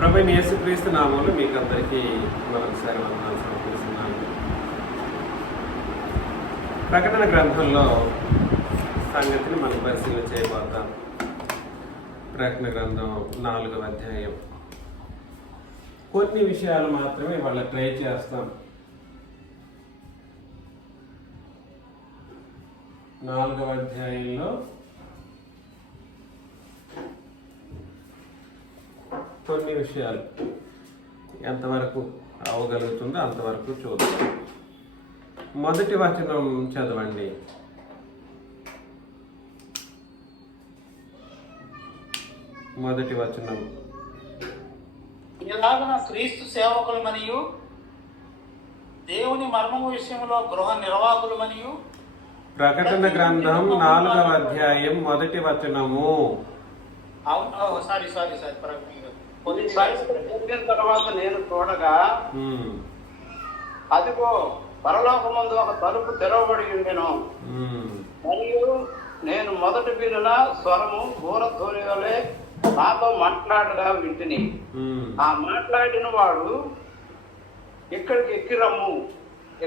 ప్రభువైన యేసుక్రీస్తు నామములో మీకు అందరికీ మరొకసారి వందనాలు సమర్పిస్తున్నాను. ప్రకటన గ్రంథంలో సంగతిని మనం పరిశీలన చేయబోతాం. ప్రకటన గ్రంథం 4వ అధ్యాయం. కొన్ని విషయాలు మాత్రమే వాళ్ళ ట్రై చేస్తాం. 4వ అధ్యాయంలో కొన్ని విషయాలు ఎంతవరకు అవగలుగుతుందో అంతవరకు చూద్దాం. మొదటి వచనం చదవండి. మొదటి వచనం. ఇలాగన క్రీస్తు సేవకులు మరియు దేవుని మర్మము విషయంలో గృహ నిర్వాహకులు మరియు ప్రకటన గ్రంథం 4వ అధ్యాయం మొదటి వచనము. తర్వాత నేను చూడగా అదిగో పరలోకమందు ఒక తలుపు తెరవబడి ఉండెను. మరియు నేను మొదటి వినిన స్వరము బూరధ్వని వలె నాతో మాట్లాడగా వింటిని. ఆ మాట్లాడిన వాడు, ఇక్కడికి ఎక్కిరమ్ము,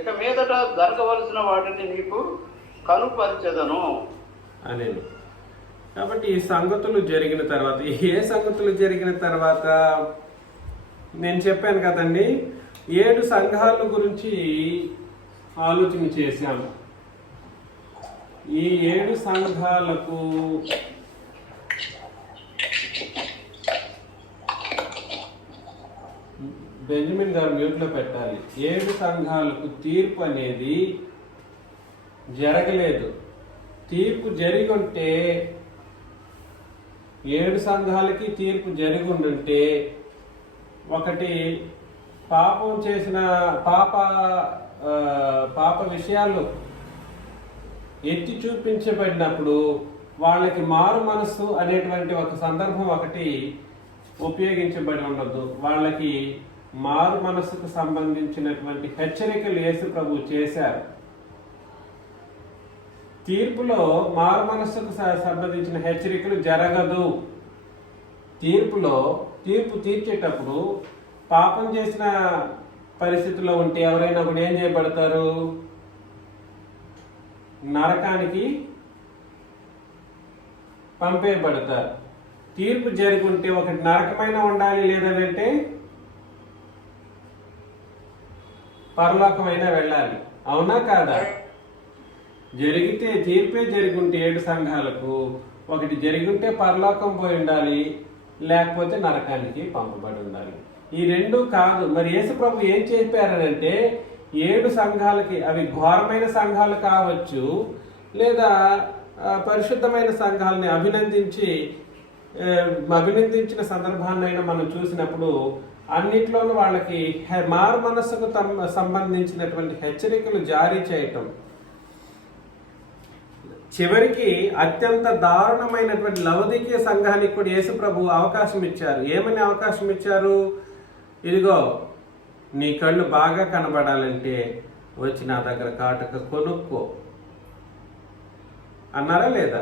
ఇక మీదట జరగవలసిన వాటిని నీకు కనుపరిచెదను అని. కాబట్టి ఈ సంగతులు జరిగిన తర్వాత, ఏ సంగతులు జరిగిన తర్వాత నేను చెప్పాను కదండి, 7 సంఘాల గురించి ఆలోచన చేశాము. ఈ 7 సంఘాలకు బెంజమిన్ గారు మ్యూట్లో పెట్టాలి. 7 సంఘాలకు తీర్పు అనేది జరగలేదు. తీర్పు జరిగి ఉంటే, 7 సంఘాలకి తీర్పు జరిగి ఉంటే, ఒకటి పాపం చేసిన పాప విషయాలు ఎత్తి చూపించబడినప్పుడు వాళ్ళకి మారు మనస్సు అనేటువంటి ఒక సందర్భం ఒకటి ఉపయోగించబడి ఉండదు. వాళ్ళకి మారు మనస్సుకు సంబంధించినటువంటి హెచ్చరికలు యేసు ప్రభు చేశారు. తీర్పులో మారు మనస్సుకు సంబంధించిన హెచ్చరికలు జరగదు. తీర్పు తీర్చేటప్పుడు పాపం చేసిన పరిస్థితుల్లో ఉంటే ఎవరైనా కూడా ఏం చేయబడతారు? నరకానికి పంపేయబడతారు. తీర్పు జరిగి ఉంటే ఒకటి నరకమైన ఉండాలి, లేదంటే పరలోకమైనా వెళ్ళాలి. అవునా కాదా? జరిగితే తీర్పే జరుగుంటే 7 సంఘాలకు ఒకటి జరిగింటే పరలోకం పోయి ఉండాలి, లేకపోతే నరకానికి పంపబడి ఉండాలి. ఈ 2 కాదు. మరి యేసు ప్రభు ఏం చెప్పారంటే, 7 సంఘాలకి, అవి ఘోరమైన సంఘాలు కావచ్చు, లేదా పరిశుద్ధమైన సంఘాలని అభినందించిన సందర్భాన్నైనా మనం చూసినప్పుడు అన్నిట్లోనూ వాళ్ళకి మారు మనస్సుకు సంబంధించినటువంటి హెచ్చరికలు జారీ చేయటం. చివరికి అత్యంత దారుణమైనటువంటి లవదీకీయ సంఘానికి కూడా యేసు ప్రభు అవకాశం ఇచ్చారు. ఏమని అవకాశం ఇచ్చారు? ఇదిగో, నీ కళ్ళు బాగా కనబడాలంటే వచ్చి నా దగ్గర కాటుక కొనుక్కో అన్నారా లేదా?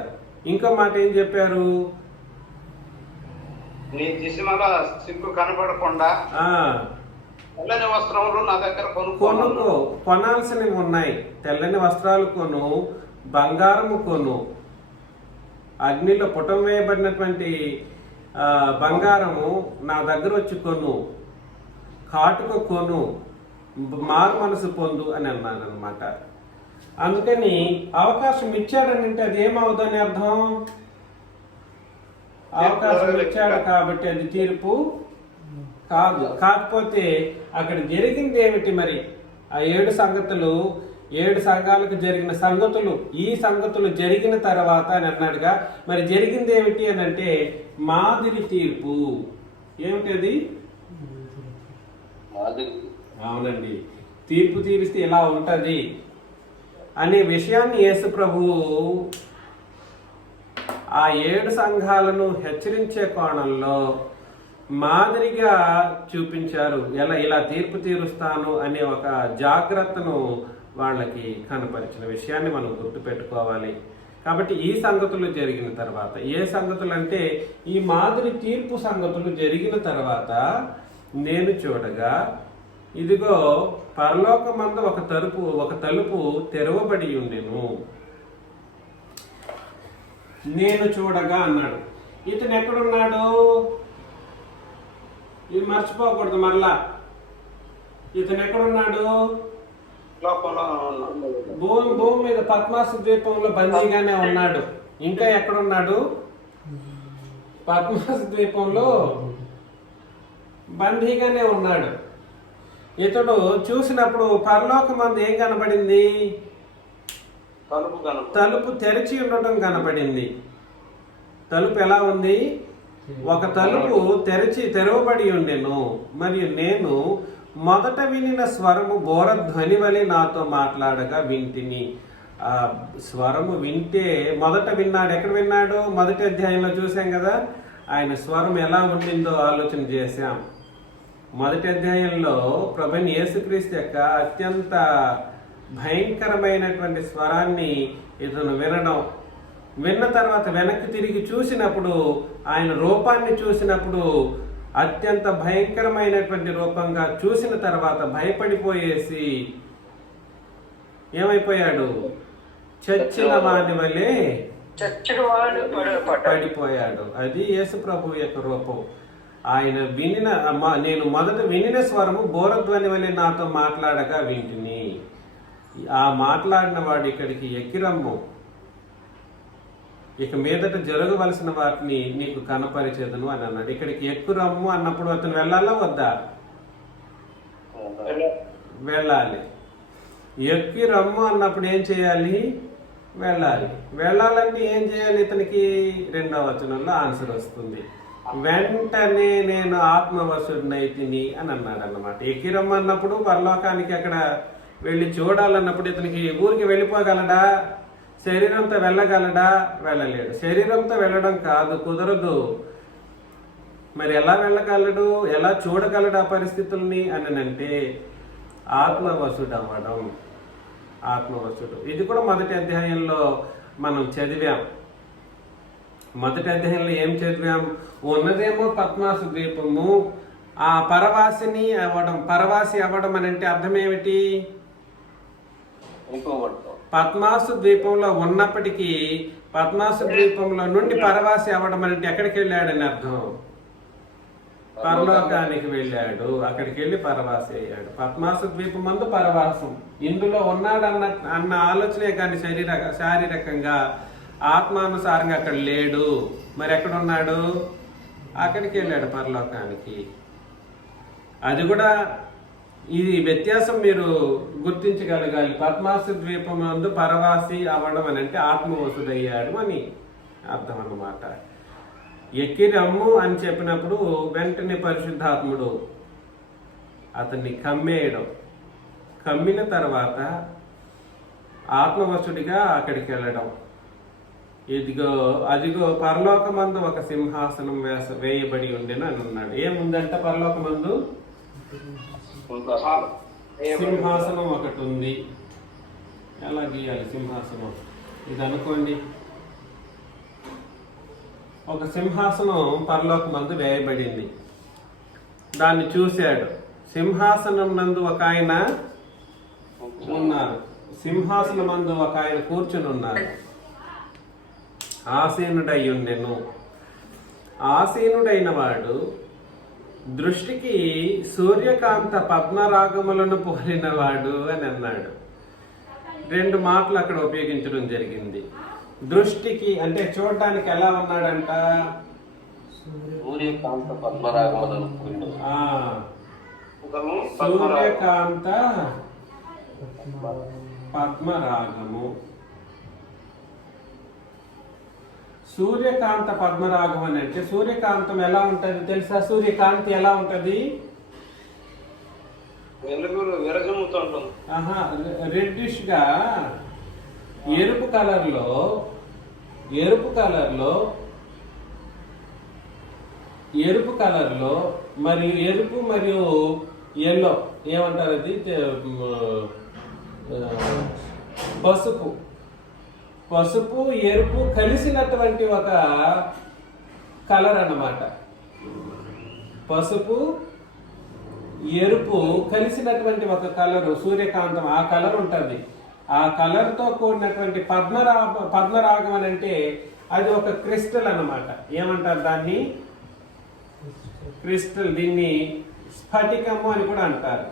ఇంకో మాట ఏం చెప్పారు? నీ దిశమల సిగ్గు కనబడకుండా తెల్లని వస్త్రములు నా దగ్గర కొనుక్కో. కొనాల్సినవి ఉన్నాయి. తెల్లని వస్త్రాలు కొను, బంగారము కొను, అగ్నిలో పుటం వేయబడినటువంటి బంగారము నా దగ్గర వచ్చి కొను, కాటుక కొను, మారు మనసు పొందు అని అన్నాను అనమాట. అందుకని అవకాశం ఇచ్చాడనంటే అది ఏమవుదని అర్థం? అవకాశం ఇచ్చాడు కాబట్టి అది తీర్పు కాదు. కాకపోతే అక్కడ జరిగింది ఏమిటి? మరి ఆ 7 సంగతులు, 7 సంఘాలకు జరిగిన సంగతులు, ఈ సంగతులు జరిగిన తర్వాత అని అన్నాడుగా. మరి జరిగింది ఏమిటి అని అంటే మాదిరి తీర్పు. ఏమిటది? అవునండి, తీర్పు తీరిస్తే ఇలా ఉంటది అనే విషయాన్ని యేసు ప్రభు ఆ 7 సంఘాలను హెచ్చరించే కోణంలో మాదిరిగా చూపించారు. ఇలా తీర్పు తీరుస్తాను అనే ఒక జాగ్రత్తను వాళ్ళకి కనపరిచిన విషయాన్ని మనం గుర్తుపెట్టుకోవాలి. కాబట్టి ఈ సంగతులు జరిగిన తర్వాత, ఏ సంగతులు అంటే ఈ మాదిరి తీర్పు సంగతులు జరిగిన తర్వాత నేను చూడగా ఇదిగో పరలోకమందు ఒక తలుపు తెరవబడి ఉండెను. నేను చూడగా అన్నాడు. ఇతను ఎక్కడున్నాడు? ఇది మర్చిపోకూడదు మరలా. ఇతను ఎక్కడున్నాడు? భూమి మీద పద్మాసు ద్వీపంలో బందీగానే ఉన్నాడు. ఇంకా ఎక్కడున్నాడు? పద్మాసు ద్వీపంలో బందీగానే ఉన్నాడు. ఇతడు చూసినప్పుడు పరలోకమందు ఏం కనబడింది? తలుపు తెరిచి ఉండటం కనబడింది. తలుపు ఎలా ఉంది? ఒక తలుపు తెరవబడి ఉండెను. మరియు నేను మొదట వినిన స్వరము బోరధ్వని వలె నాతో మాట్లాడగా వింటిని. ఆ స్వరము వింటే మొదట విన్నాడు. ఎక్కడ విన్నాడు? మొదటి అధ్యాయంలో చూసాం కదా. ఆయన స్వరం ఎలా ఉండిందో ఆలోచన చేశాం. మొదటి అధ్యాయంలో ప్రభువైన యేసుక్రీస్తు యొక్క అత్యంత భయంకరమైనటువంటి స్వరాన్ని ఇతను విన్న తర్వాత వెనక్కి తిరిగి చూసినప్పుడు, ఆయన రూపాన్ని చూసినప్పుడు అత్యంత భయంకరమైనటువంటి రూపంగా చూసిన తర్వాత భయపడిపోయేసి ఏమైపోయాడు? చచ్చిన వాడి వలె పడిపోయాడు. అది యేసు ప్రభు యొక్క రూపం. ఆయన నేను మొదట వినిన స్వరము బోరధ్వని వలె నాతో మాట్లాడగా వింటిని. ఆ మాట్లాడిన వాడు ఇక్కడికి ఎక్కిరమ్ము, ఇక మీదట జరగవలసిన వాటిని నీకు కనపరిచేదను అని అన్నాడు. ఇక్కడికి ఎక్కురమ్ము అన్నప్పుడు అతను వెళ్ళాలా వద్దా? వెళ్ళాలి. ఎక్కి రమ్ము అన్నప్పుడు ఏం చేయాలి? వెళ్ళాలి. వెళ్ళాలంటే ఏం చేయాలి? ఇతనికి 2వ వచనంలో ఆన్సర్ వస్తుంది. వెంటనే నేను ఆత్మవశుడినైతిని అని అన్నాడు అన్నమాట. ఎక్కి రమ్మన్నప్పుడు పరలోకానికి అక్కడ వెళ్ళి చూడాలన్నప్పుడు ఇతనికి ఊరికి వెళ్ళిపోగలడా? శరీరంతో వెళ్ళగలడా? వెళ్ళలేడు. శరీరంతో వెళ్ళడం కాదు, కుదరదు. మరి ఎలా వెళ్ళగలడు? ఎలా చూడగలడు ఆ పరిస్థితుల్ని అని అంటే ఆత్మవశుడు అవ్వడం. ఆత్మవశుడు. ఇది కూడా మొదటి అధ్యాయంలో మనం చదివాం. మొదటి అధ్యాయంలో ఏం చదివాం? ఉన్నదేమో పద్మాసు ద్వీపము, ఆ పరవాసి అవ్వడం అని అంటే అర్థం ఏమిటి? పద్మాసు ద్వీపంలో ఉన్నప్పటికీ పద్మాసు ద్వీపంలో నుండి పరవాసి అవ్వడం అంటే ఎక్కడికి వెళ్ళాడని అర్థం? పరలోకానికి వెళ్ళాడు. అక్కడికి వెళ్ళి పరవాసి అయ్యాడు. పద్మాసు ద్వీపం మందు పరవాసం. ఇందులో ఉన్నాడన్న ఆలోచనే కానీ శారీరకంగా ఆత్మానుసారంగా అక్కడ లేడు. మరి ఎక్కడున్నాడు? అక్కడికి వెళ్ళాడు, పరలోకానికి. అది కూడా ఇది వ్యత్యాసం మీరు గుర్తించగలగాలి. పద్మాసు ద్వీపం నందు పరవాసి అవ్వడం అని అంటే ఆత్మవశుడయ్యాడు అని అర్థం అన్నమాట. ఎక్కి రమ్ము అని చెప్పినప్పుడు వెంటనే పరిశుద్ధాత్ముడు అతన్ని కమ్మేయడం. కమ్మిన తర్వాత ఆత్మవశుడిగా అక్కడికి వెళ్ళడం. అదిగో పరలోకమందు ఒక సింహాసనం వేయబడి ఉండేను అని అన్నాడు. ఏముందంట పరలోకమందు? సింహాసనం ఒకటి ఉంది. ఎలా గీయాలి సింహాసనం? ఇది అనుకోండి, ఒక సింహాసనం పరలోకమందు వేయబడింది. దాన్ని చూశాడు. సింహాసనం నందు ఒక ఆయన ఉన్నారు. సింహాసనం నందు ఒక ఆయన కూర్చుని ఉన్నారు. ఆసీనుడై ఉండెను. ఆసీనుడైన వాడు దృష్టికి సూర్యకాంత పద్మరాగములను పోలినవాడు అని అన్నాడు. 2 మాటలు అక్కడ ఉపయోగించడం జరిగింది. దృష్టికి అంటే చూడడానికి ఎలా ఉన్నాడంట? సూర్యకాంత పద్మరాగములను సూర్యకాంత పద్మరాగము. సూర్యకాంత పద్మరాగం అని అంటే సూర్యకాంతం ఎలా ఉంటది తెలుసా? సూర్యకాంతి ఎలా ఉంటది? రెడ్డిష్ గా ఎరుపు కలర్ లో మరియు ఎరుపు మరియు ఎల్లో ఏమంటారు? అది పసుపు. పసుపు ఎరుపు కలిసినటువంటి ఒక కలర్ అన్నమాట. పసుపు ఎరుపు కలిసినటువంటి ఒక కలరు సూర్యకాంతం, ఆ కలర్ ఉంటుంది. ఆ కలర్తో కూడినటువంటి పద్మరాగం అని అంటే అది ఒక క్రిస్టల్ అన్నమాట. ఏమంటారు దాన్ని? క్రిస్టల్. దీన్ని స్ఫటికము అని కూడా అంటారు.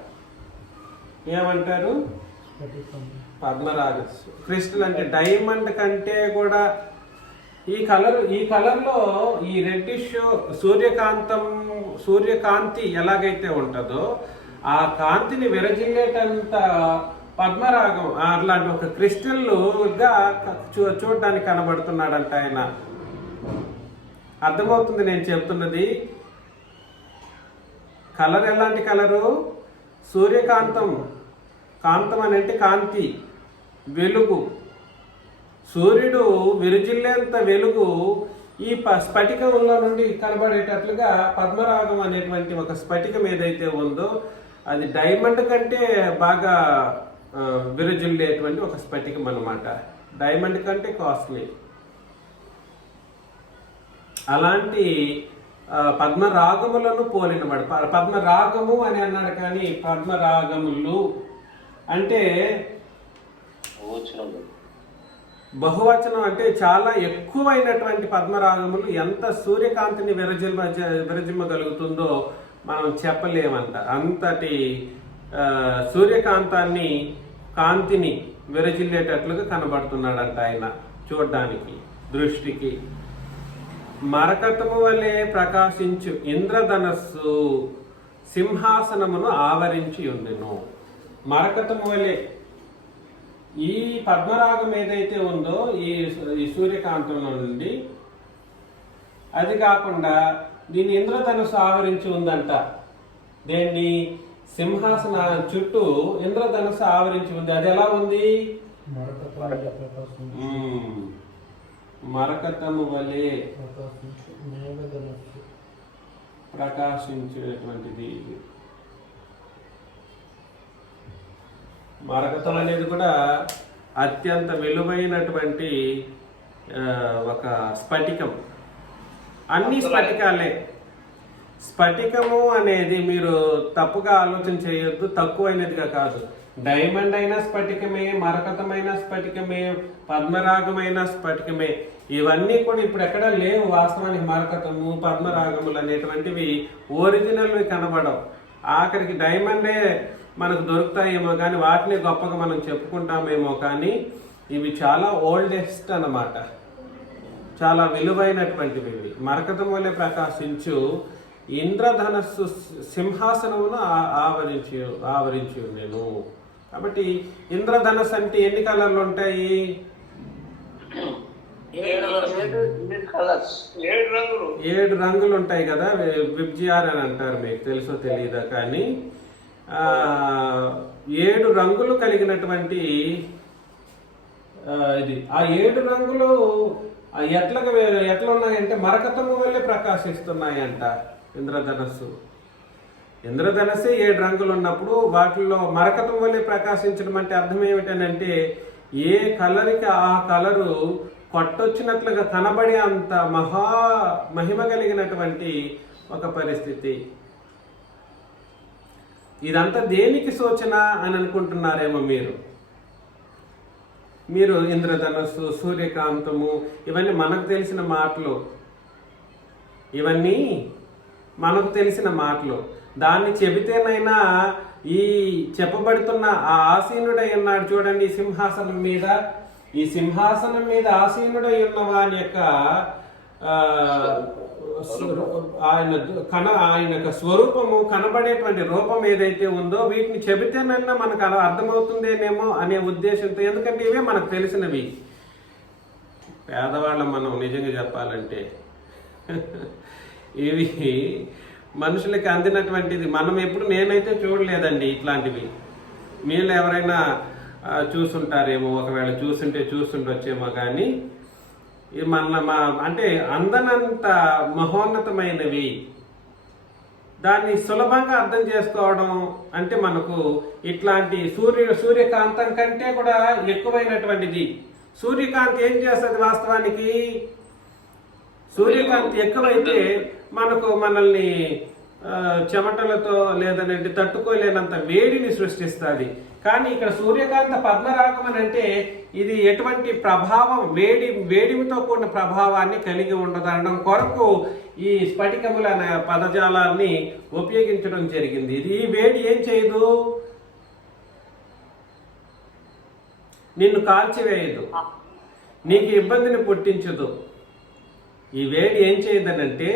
ఏమంటారు? పద్మరాగ క్రిస్టల్ అంటే డైమండ్ కంటే కూడా ఈ కలర్లో ఈ రెడ్డిష్ సూర్యకాంతి ఎలాగైతే ఉంటుందో ఆ కాంతిని విరజిల్లేటంత పద్మరాగం అట్లాంటి ఒక క్రిస్టల్గా చూడడానికి కనబడుతున్నాడంట ఆయన. అర్థమవుతుంది నేను చెప్తున్నది? కలర్ ఎలాంటి కలరు? సూర్యకాంతం. కాంతం అని అంటే కాంతి, వెలుగు. సూర్యుడు విరజిల్లేంత వెలుగు ఈ స్ఫటికంలో నుండి కనబడేటట్లుగా పద్మరాగం అనేటువంటి ఒక స్ఫటికం ఏదైతే ఉందో అది డైమండ్ కంటే బాగా విరజిల్లేటువంటి ఒక స్ఫటికం అన్నమాట. డైమండ్ కంటే కాస్ట్లీ. అలాంటి పద్మరాగములను పోలినవాడు. పద్మరాగము అని అన్నాడు కానీ పద్మరాగములు అంటే బహువచనం. అంటే చాలా ఎక్కువైనటువంటి పద్మరాగములు ఎంత సూర్యకాంతిని విరజిమ్మగలుగుతుందో మనం చెప్పలేమంట. అంతటి సూర్యకాంతాన్ని, కాంతిని విరజిల్లేటట్లుగా కనబడుతున్నాడంట ఆయన చూడ్డానికి, దృష్టికి. మరకతము వలె ప్రకాశించు ఇంద్రధనస్సు సింహాసనమును ఆవరించి ఉండెను. మరకతము వలె ఈ పద్మరాగం ఏదైతే ఉందో ఈ సూర్యకాంతంలో నుండి, అది కాకుండా దీన్ని ఇంద్రధనుస్సు ఆవరించి ఉందంట. దేన్ని? సింహాసన చుట్టూ ఇంద్రధనుస్సు ఆవరించి ఉంది. అది ఎలా ఉంది? మరకతము వలె ప్రకాశించేటువంటిది. మరకతం అనేది కూడా అత్యంత విలువైనటువంటి ఒక స్ఫటికం. అన్ని స్ఫటికాలే. స్ఫటికము అనేది మీరు తప్పుగా ఆలోచన చేయొద్దు, తక్కువైనదిగా కాదు. డైమండ్ అయిన స్ఫటికమే, మరకతమైన స్ఫటికమే, పద్మరాగమైన స్ఫటికమే. ఇవన్నీ కూడా ఇప్పుడు ఎక్కడ లేవు వాస్తవానికి. మరకతము, పద్మరాగములు అనేటువంటివి ఒరిజినల్వి కనబడవు. ఆఖరికి డైమండే మనకు దొరుకుతాయేమో కానీ వాటిని గొప్పగా మనం చెప్పుకుంటామేమో కానీ ఇవి చాలా ఓల్డెస్ట్ అన్నమాట. చాలా విలువైనటువంటివి ఇవి. మరకతం వలె ప్రకాశించు ఇంద్రధనస్సు సింహాసనమును ఆవరించి ఉండేను. కాబట్టి ఇంద్రధనస్సు అంటే ఎన్ని కలర్లు ఉంటాయి? 7 రంగులు ఉంటాయి కదా. విబ్జిఆర్ అని అంటారు, మీకు తెలుసో తెలియదా కానీ 7 రంగులు కలిగినటువంటి ఇది. ఆ 7 రంగులు ఎట్లా ఉన్నాయంటే మరకతము వల్లే ప్రకాశిస్తున్నాయంట. ఇంద్రధనస్సే 7 రంగులు ఉన్నప్పుడు వాటిల్లో మరకతం వల్లే ప్రకాశించడం అంటే అర్థం ఏమిటనంటే ఏ కలర్కి ఆ కలరు కొట్టొచ్చినట్లుగా కనబడే అంత మహిమ కలిగినటువంటి ఒక పరిస్థితి. ఇదంతా దేనికి సూచన అని అనుకుంటున్నారేమో మీరు ఇంద్రధనస్సు, సూర్యకాంతము ఇవన్నీ మనకు తెలిసిన మాటలు. ఇవన్నీ మనకు తెలిసిన మాటలు. దాన్ని చెబితేనైనా ఈ చెప్పబడుతున్న ఆ ఆసీనుడై ఉన్నాడు చూడండి ఈ సింహాసనం మీద ఆసీనుడై ఉన్న వాని యొక్క ఆయన యొక్క స్వరూపము, కనబడేటువంటి రూపం ఏదైతే ఉందో వీటిని చెబితేనన్నా మనకు అలా అర్థమవుతుందేనేమో అనే ఉద్దేశంతో. ఎందుకంటే ఇవే మనకు తెలిసినవి. పేదవాళ్ళం మనం నిజంగా చెప్పాలంటే ఇవి మనుషులకి అందినటువంటిది. మనం ఎప్పుడు, నేనైతే చూడలేదండి ఇట్లాంటివి. మీరు ఎవరైనా చూసుంటారేమో, ఒకవేళ చూస్తుండొచ్చేమో కానీ అంటే అందనంత మహోన్నతమైనవి. దాన్ని సులభంగా అర్థం చేసుకోవడం అంటే మనకు ఇట్లాంటి సూర్యకాంతం కంటే కూడా ఎక్కువైనటువంటిది. సూర్యకాంతి ఏం చేస్తుంది వాస్తవానికి? సూర్యకాంతి ఎక్కువైతే మనల్ని చెమటలతో లేదనంటే తట్టుకోలేనంత వేడిని సృష్టిస్తుంది. కానీ ఇక్కడ సూర్యకాంత పద్మరాగం అని అంటే ఇది ఎటువంటి ప్రభావం, వేడిమితో కూడిన ప్రభావాన్ని కలిగి ఉండదనడం కొరకు ఈ స్ఫటికముల అనే పదజాలాన్ని ఉపయోగించడం జరిగింది. ఇది ఈ వేడి ఏం చేయదు, నిన్ను కాల్చివేయదు, నీకు ఇబ్బందిని పుట్టించదు. ఈ వేడి ఏం చేయదనంటే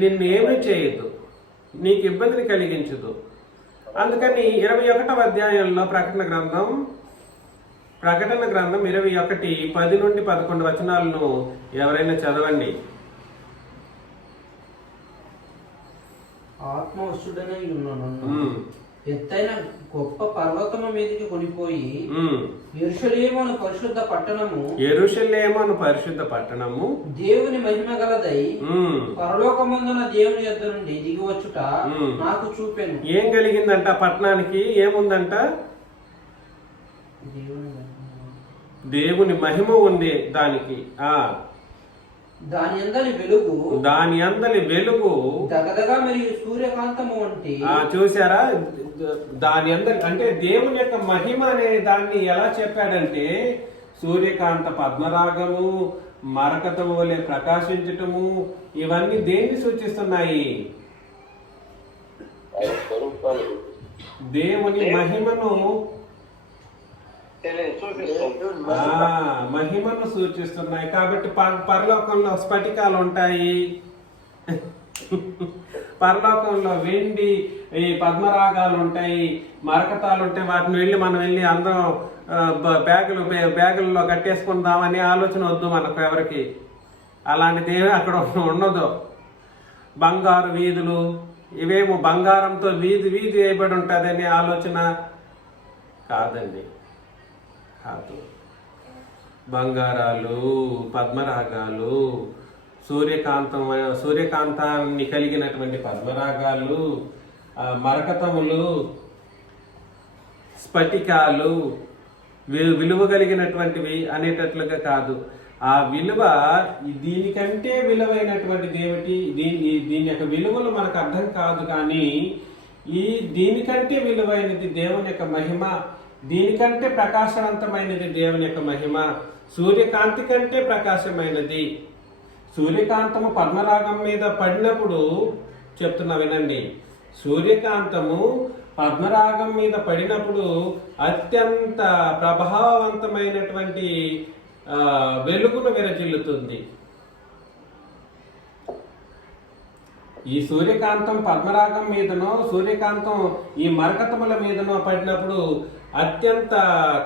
నిన్ను ఏమీ చేయదు, నీకు ఇబ్బందిని కలిగించదు. అందుకని 21వ అధ్యాయంలో ప్రకటన గ్రంథం 21 10 నుండి 11 వచనాలను ఎవరైనా చదవండి. ఆత్మవశుడనై ఉన్నాను, ఎత్తైన గొప్ప పర్వతము మీదకి కొనిపోయి యెరూషలేము అను పరిశుద్ధ పట్టణము దేవుని మహిమ గలదై పరలోకమందున దేవుని యొద్ద నుండి దిగి వచ్చుట నాకు చూపెను. ఏం కలిగిందంట పట్టణానికి? ఏముందంట? దేవుని మహిమ ఉంది దానికి. దాని అందలి వెలుగు దగదగా మరియు సూర్యకాంతము వంటి. చూసారా? దాని అందరి అంటే దేవుని యొక్క మహిమ అనే దాన్ని ఎలా చెప్పాడంటే సూర్యకాంత పద్మరాగము, మరకతము వలె ప్రకాశించటము, ఇవన్నీ దేన్ని సూచిస్తున్నాయి? దేవుని మహిమను సూచిస్తున్నాయి. కాబట్టి పరలోకంలో స్ఫటికాలు ఉంటాయి, పరలోకంలో వెండి ఈ పద్మరాగాలు ఉంటాయి, మరకతాలు ఉంటాయి. వాటిని మనం వెళ్ళి అందరం బ్యాగుల్లో కట్టేసుకుందామని ఆలోచన వద్దు మనకు ఎవరికి. అలాంటిది ఏమీ అక్కడ ఉండదు. బంగారు వీధులు, ఇవేమో బంగారంతో వీధి వేయబడి ఉంటుంది అనే ఆలోచన కాదండి, కాదు. బంగారాలు, పద్మరాగాలు, సూర్యకాంతాన్ని కలిగినటువంటి పద్మరాగాలు, మరకతములు, స్ఫటికాలు విలువ కలిగినటువంటివి అనేటట్లుగా కాదు. ఆ విలువ దీనికంటే విలువైనటువంటిది ఏమిటి? దీని యొక్క విలువలు మనకు అర్థం కాదు. కానీ దీనికంటే విలువైనది దేవుని యొక్క మహిమ, దీనికంటే ప్రకాశవంతమైనది దేవుని యొక్క మహిమ, సూర్యకాంతి కంటే ప్రకాశమైనది. సూర్యకాంతము పద్మరాగం మీద పడినప్పుడు చెప్తున్నా వినండి, సూర్యకాంతము పద్మరాగం మీద పడినప్పుడు అత్యంత ప్రభావవంతమైనటువంటి వెలుగును విరజిల్లుతుంది. ఈ సూర్యకాంతం పద్మరాగం మీదనో, సూర్యకాంతం ఈ మరకతముల మీదనో పడినప్పుడు అత్యంత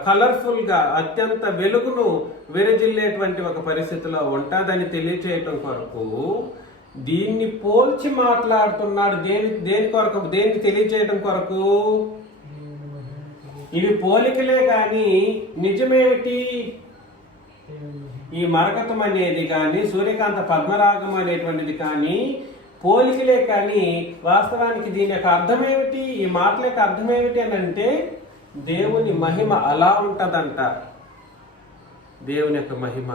కలర్ఫుల్ గా, అత్యంత వెలుగును విరజిల్లేటువంటి ఒక పరిస్థితిలో ఉంటుందని తెలియచేయటం కొరకు దీన్ని పోల్చి మాట్లాడుతున్నాడు. దేని కొరకు? దేన్ని తెలియచేయటం కొరకు? ఇవి పోలికలే గాని నిజమేమిటి? ఈ మరకతం అనేది కానీ, సూర్యకాంత పద్మరాగం అనేటువంటిది కానీ పోలికలే కానీ వాస్తవానికి దీని యొక్క అర్థం ఏమిటి? ఈ మాటల యొక్క అర్థం ఏమిటి అని అంటే దేవుని మహిమ అలా ఉంటదంట. దేవుని యొక్క మహిమ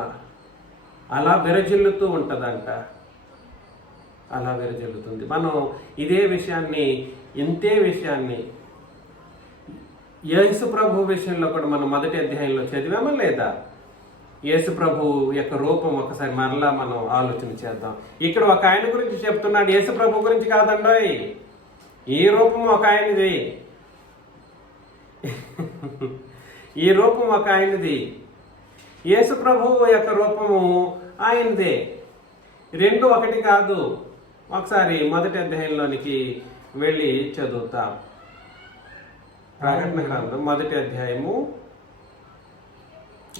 అలా విరజిల్లుతూ ఉంటదంట, అలా విరజిల్లుతుంది. మనం ఇంతే విషయాన్ని యేసు ప్రభు విషయంలో కూడా మనం మొదటి అధ్యాయంలో చదివామా లేదా? యేసు ప్రభు యొక్క రూపం ఒకసారి మరలా మనం ఆలోచన చేద్దాం. ఇక్కడ ఒక ఆయన గురించి చెప్తున్నాడు, యేసు ప్రభు గురించి కాదండోయ్. ఈ రూపం ఒక ఆయనది, ఈ రూపం ఒక ఆయనది. యేసు ప్రభువు యొక్క రూపము ఆయనదే. రెండు ఒకటి కాదు. ఒకసారి మొదటి అధ్యాయంలోనికి వెళ్ళి చదువుతాం. ప్రకటన గ్రంథం మొదటి అధ్యాయము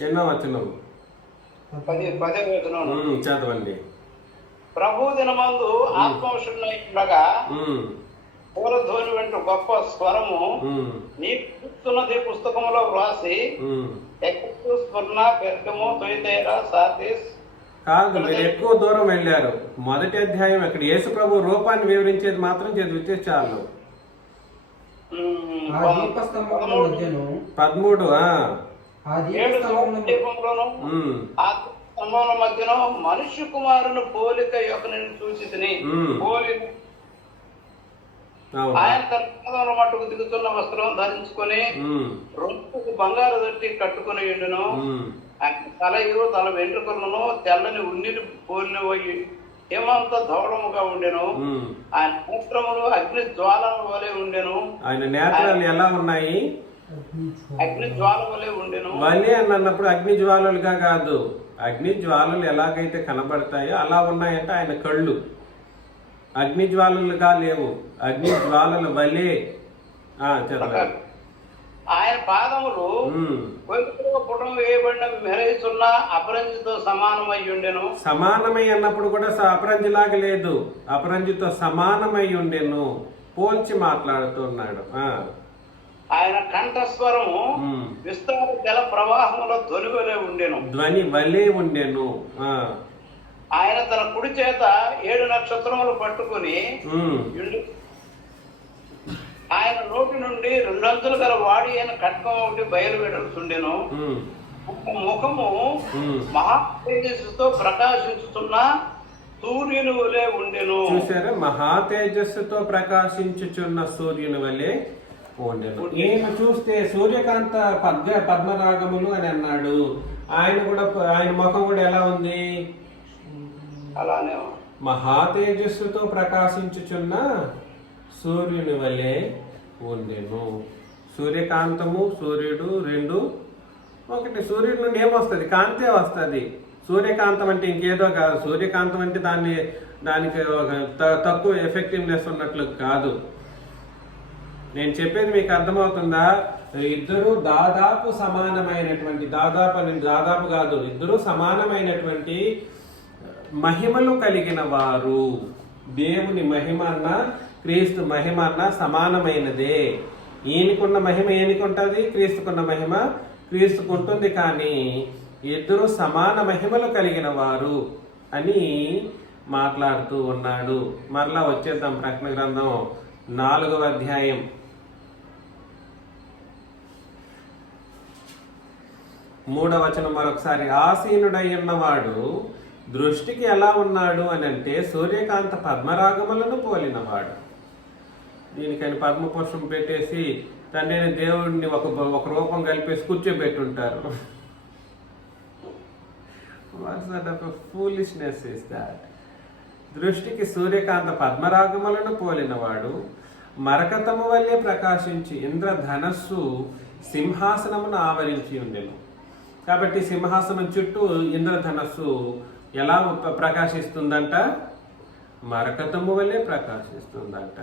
8వ వచనం చదవండి. ప్రభు దినమందు ఆత్మవశుడైనగా పూరధ్వని వెంట గొప్ప స్వరము నీకు చూస్తున్నది పుస్తకములో వ్రాసి స్వర్ణ పెర్గము తొయితైరా సార్దీస్. కాదు, మీరు ఎక్కువ దూరం వెళ్ళారు. మొదటి అధ్యాయం అక్కడ యేసు ప్రభు రూపాన్ని వివరించేది మాత్రం చదివితే చాలు. 13 ఆ 7 దీపస్తంభముల దీపంలోను ఆ స్తంభముల మధ్యన మనుష్య కుమారుని పోలిక యొక్కని చూసి పోలి ఆయన తన పాదముల మట్టుకు దిగుతున్న వస్త్రం ధరించుకొని రొమ్ముకు బంగారు దట్టి కట్టుకుని ఉండును. ఆయన తల వెంట్రుకలను తెల్లని ఉన్నిని పోలినవి హేమంత ధవళముగా ఉండెను. ఆయన నేత్రములు అగ్ని జ్వాలల వలె ఉండెను. ఆయన నేత్రాలు ఎలా ఉన్నాయి? అగ్ని జ్వాల వలె ఉండెను. వలె అని అన్నప్పుడు అగ్ని జ్వాలలుగా కాదు, అగ్ని జ్వాలలు ఎలాగైతే కనబడతాయో అలా ఉన్నాయంటే ఆయన కళ్ళు అగ్ని జ్వాలలుగా లేవు, అగ్ని జ్వాలల వలె. చెప్పండి. ఆయన పాదములు పుటం వేయబడిన మెరయిచున్న అపరంజితో సమానమై ఉండెను. సమానమై అన్నప్పుడు కూడా అపరంజిలాగా లేదు, అపరంజితో సమానమై ఉండెను, పోల్చి మాట్లాడుతున్నాడు. ఆయన కంఠస్వరము విస్తార జల ప్రవాహంలో ధ్వని వలె ఉండెను. ధ్వని వలె ఉండెను. ఆయన తన కుడి చేత 7 నక్షత్రములు పట్టుకుని ఆయన నోటి నుండి 2 అంచులు గల వాడి అయిన ఖడ్గం ఒకటి బయలువెడుతుండెను. ముఖము మహా తేజస్సుతో ప్రకాశించుతున్న సూర్యుని వలె ఉండెను. చూసారా? మహా తేజస్సుతో ప్రకాశించుచున్న సూర్యుని వలె ఉండెను. ఈయన చూస్తే సూర్యకాంత పద్మరాగములు అని అన్నాడు. ఆయన ముఖం కూడా ఎలా ఉంది? అలానే మహా తేజస్సుతో ప్రకాశించుచున్న సూర్యుని వలె ఉండెను. సూర్యకాంతము సూర్యుడు రెండు ఒకటి. సూర్యుడి నుండి ఏమొస్తుంది? కాంతే వస్తుంది. సూర్యకాంతం అంటే ఇంకేదో కాదు. సూర్యకాంతం అంటే దానికి తక్కువ ఎఫెక్టివ్నెస్ ఉన్నట్లు కాదు. నేను చెప్పేది మీకు అర్థమవుతుందా? ఇద్దరు దాదాపు సమానమైనటువంటి, దాదాపు కాదు, ఇద్దరు సమానమైనటువంటి మహిమలు కలిగిన వారు. దేవుని మహిమ అన్న క్రీస్తు మహిమ అన్న సమానమైనదే. ఈయనకున్న మహిమ ఈయనకుంటుంది, క్రీస్తుకున్న మహిమ క్రీస్తుకుంటుంది. కానీ ఇద్దరు సమాన మహిమలు కలిగిన వారు అని మాట్లాడుతూ ఉన్నాడు. మరలా వచ్చేద్దాం ప్రకటన గ్రంథం 4వ అధ్యాయం 3వ వచనం మరొకసారి. ఆసీనుడై ఉన్నవాడు దృష్టికి ఎలా ఉన్నాడు అని అంటే సూర్యకాంత పద్మరాగములను పోలినవాడు. దీనికని పద్మపుష్పం పెట్టేసి తండ్రి దేవుడిని ఒక రూపం కలిపేసి కూర్చోబెట్టుంటారు. What sort of foolishness is that? దృష్టికి సూర్యకాంత పద్మరాగములను పోలినవాడు మరకతము వల్లే ప్రకాశించి ఇంద్రధనస్సు సింహాసనమును ఆవరించి ఉండెను. కాబట్టి సింహాసనం చుట్టూ ఇంద్రధనస్సు ఎలా ప్రకాశిస్తుందంట? మరకతము వల్లే ప్రకాశిస్తుందంట.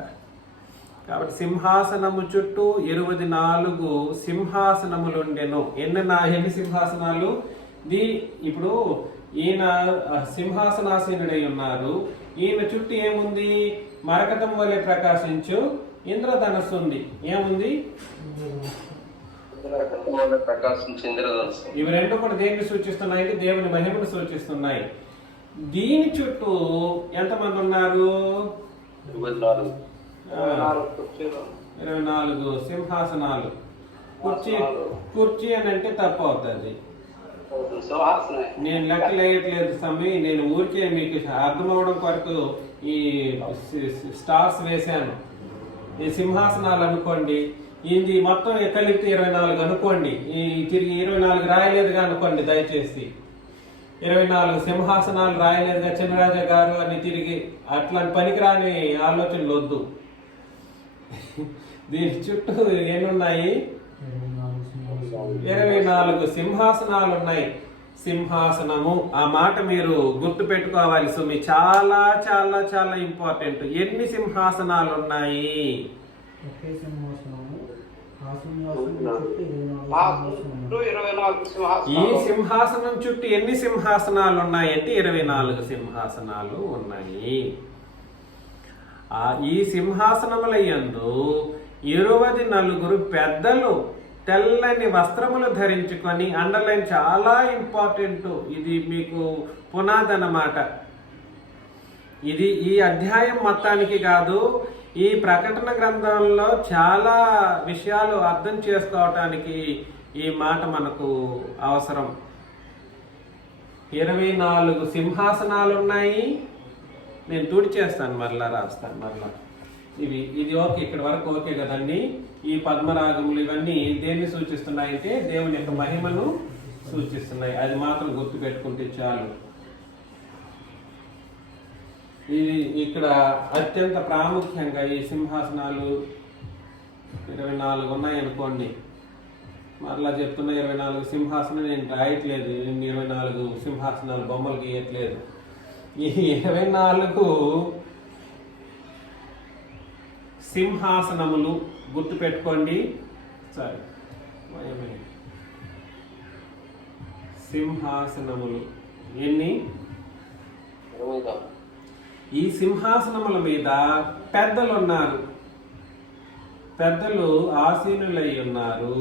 కాబట్టి సింహాసనము చుట్టూ 24 సింహాసనములు ఉండెను. ఎన్ని సింహాసనాలు? ఇప్పుడు ఈయన సింహాసనాసీనుడై ఉన్నారు. ఈయన చుట్టూ ఏముంది? మరకతం వలె ప్రకాశించు ఇంద్రధనస్సు ఉంది. ఏముంది? ఇవి రెండు కూడా దేన్ని సూచిస్తున్నాయి? దేవుని మహిమను సూచిస్తున్నాయి. దీని చుట్టూ ఎంతమంది ఉన్నారు? 24 సింహాసనాలు. కుర్చీ అని అంటే తప్పు అవుతుంది. నేను లెక్క లేయట్లేదు స్వామి, నేను ఊరికే మీకు అర్థం అవడం కొరకు ఈ స్టార్స్ వేశాను. ఈ సింహాసనాలు అనుకోండి, ఇది మొత్తం కలిపితే 24 అనుకోండి. ఈ తిరిగి 24 రాయలేదుగా అనుకోండి దయచేసి. 24 సింహాసనాలు రాయలేదుగా చిన్నరాజా గారు అని తిరిగి అట్లాంటి పనికిరాని ఆలోచనలు వద్దు. దీని చుట్టూ ఎన్నున్నాయి? 24 సింహాసనాలు ఉన్నాయి. సింహాసనము ఆ మాట మీరు గుర్తు పెట్టుకోవాలి సుమి. చాలా చాలా చాలా ఇంపార్టెంట్. ఎన్ని సింహాసనాలు ఉన్నాయి? ఈ సింహాసనం చుట్టూ ఎన్ని సింహాసనాలు ఉన్నాయంటే 24 సింహాసనాలు ఉన్నాయి. ఈ సింహాసనముల యందు 24 పెద్దలు తెల్లని వస్త్రములు ధరించుకొని, అండర్లైన్ చాలా ఇంపార్టెంట్, ఇది మీకు పునాది అన్నమాట. ఇది ఈ అధ్యాయం మొత్తానికి కాదు, ఈ ప్రకటన గ్రంథంలో చాలా విషయాలు అర్థం చేసుకోవటానికి ఈ మాట మనకు అవసరం. 24 సింహాసనాలు ఉన్నాయి. నేను తుడి చేస్తాను, మరలా రాస్తాను మరలా. ఇది ఓకే, ఇక్కడ వరకు ఓకే కదండి. ఈ పద్మరాగములు ఇవన్నీ దేన్ని సూచిస్తున్నాయంటే దేవుని యొక్క మహిమను సూచిస్తున్నాయి. అది మాత్రం గుర్తు పెట్టుకుంటే చాలు. ఇది ఇక్కడ అత్యంత ప్రాముఖ్యంగా ఈ సింహాసనాలు 24 ఉన్నాయనుకోండి. మరలా చెప్తున్న 24 సింహాసనం నేను రాయట్లేదు, 24 సింహాసనాలు బొమ్మలు గీయట్లేదు. ఈ 24 సింహాసనములు గుర్తు పెట్టుకోండి. సరే, సింహాసనములు ఎన్ని? ఈ సింహాసనముల మీద పెద్దలు ఉన్నారు. పెద్దలు ఆసీనులై ఉన్నారు.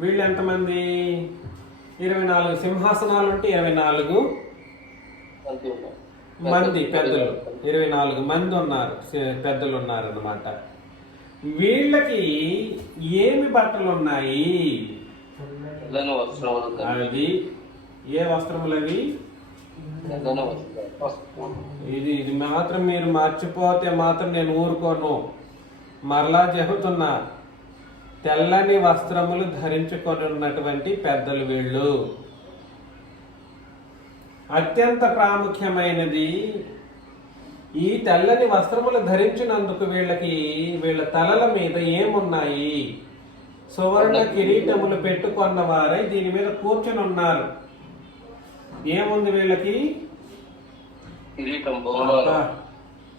వీళ్ళు ఎంతమంది? 24 సింహాసనాలు ఉంటే 24 మంది పెద్దలు, 24 మంది ఉన్నారు, పెద్దలు ఉన్నారు అన్నమాట. వీళ్ళకి ఏమి బట్టలు ఉన్నాయి? అది ఏ వస్త్రములు అవి? ఇది మాత్రం మీరు మర్చిపోతే మాత్రం నేను ఊరుకోను. మరలా చెబుతున్నా, తెల్లని వస్త్రములు ధరించుకొని ఉన్నటువంటి పెద్దలు వీళ్ళు. అత్యంత ప్రాముఖ్యమైనది ఈ తెల్లని వస్త్రములు ధరించినందుకు వీళ్ళ తలల మీద ఏమున్నాయి? సువర్ణ కిరీటములు పెట్టుకున్న వారై దీని మీద కూర్చొని ఉన్నారు. ఏముంది వీళ్ళకి?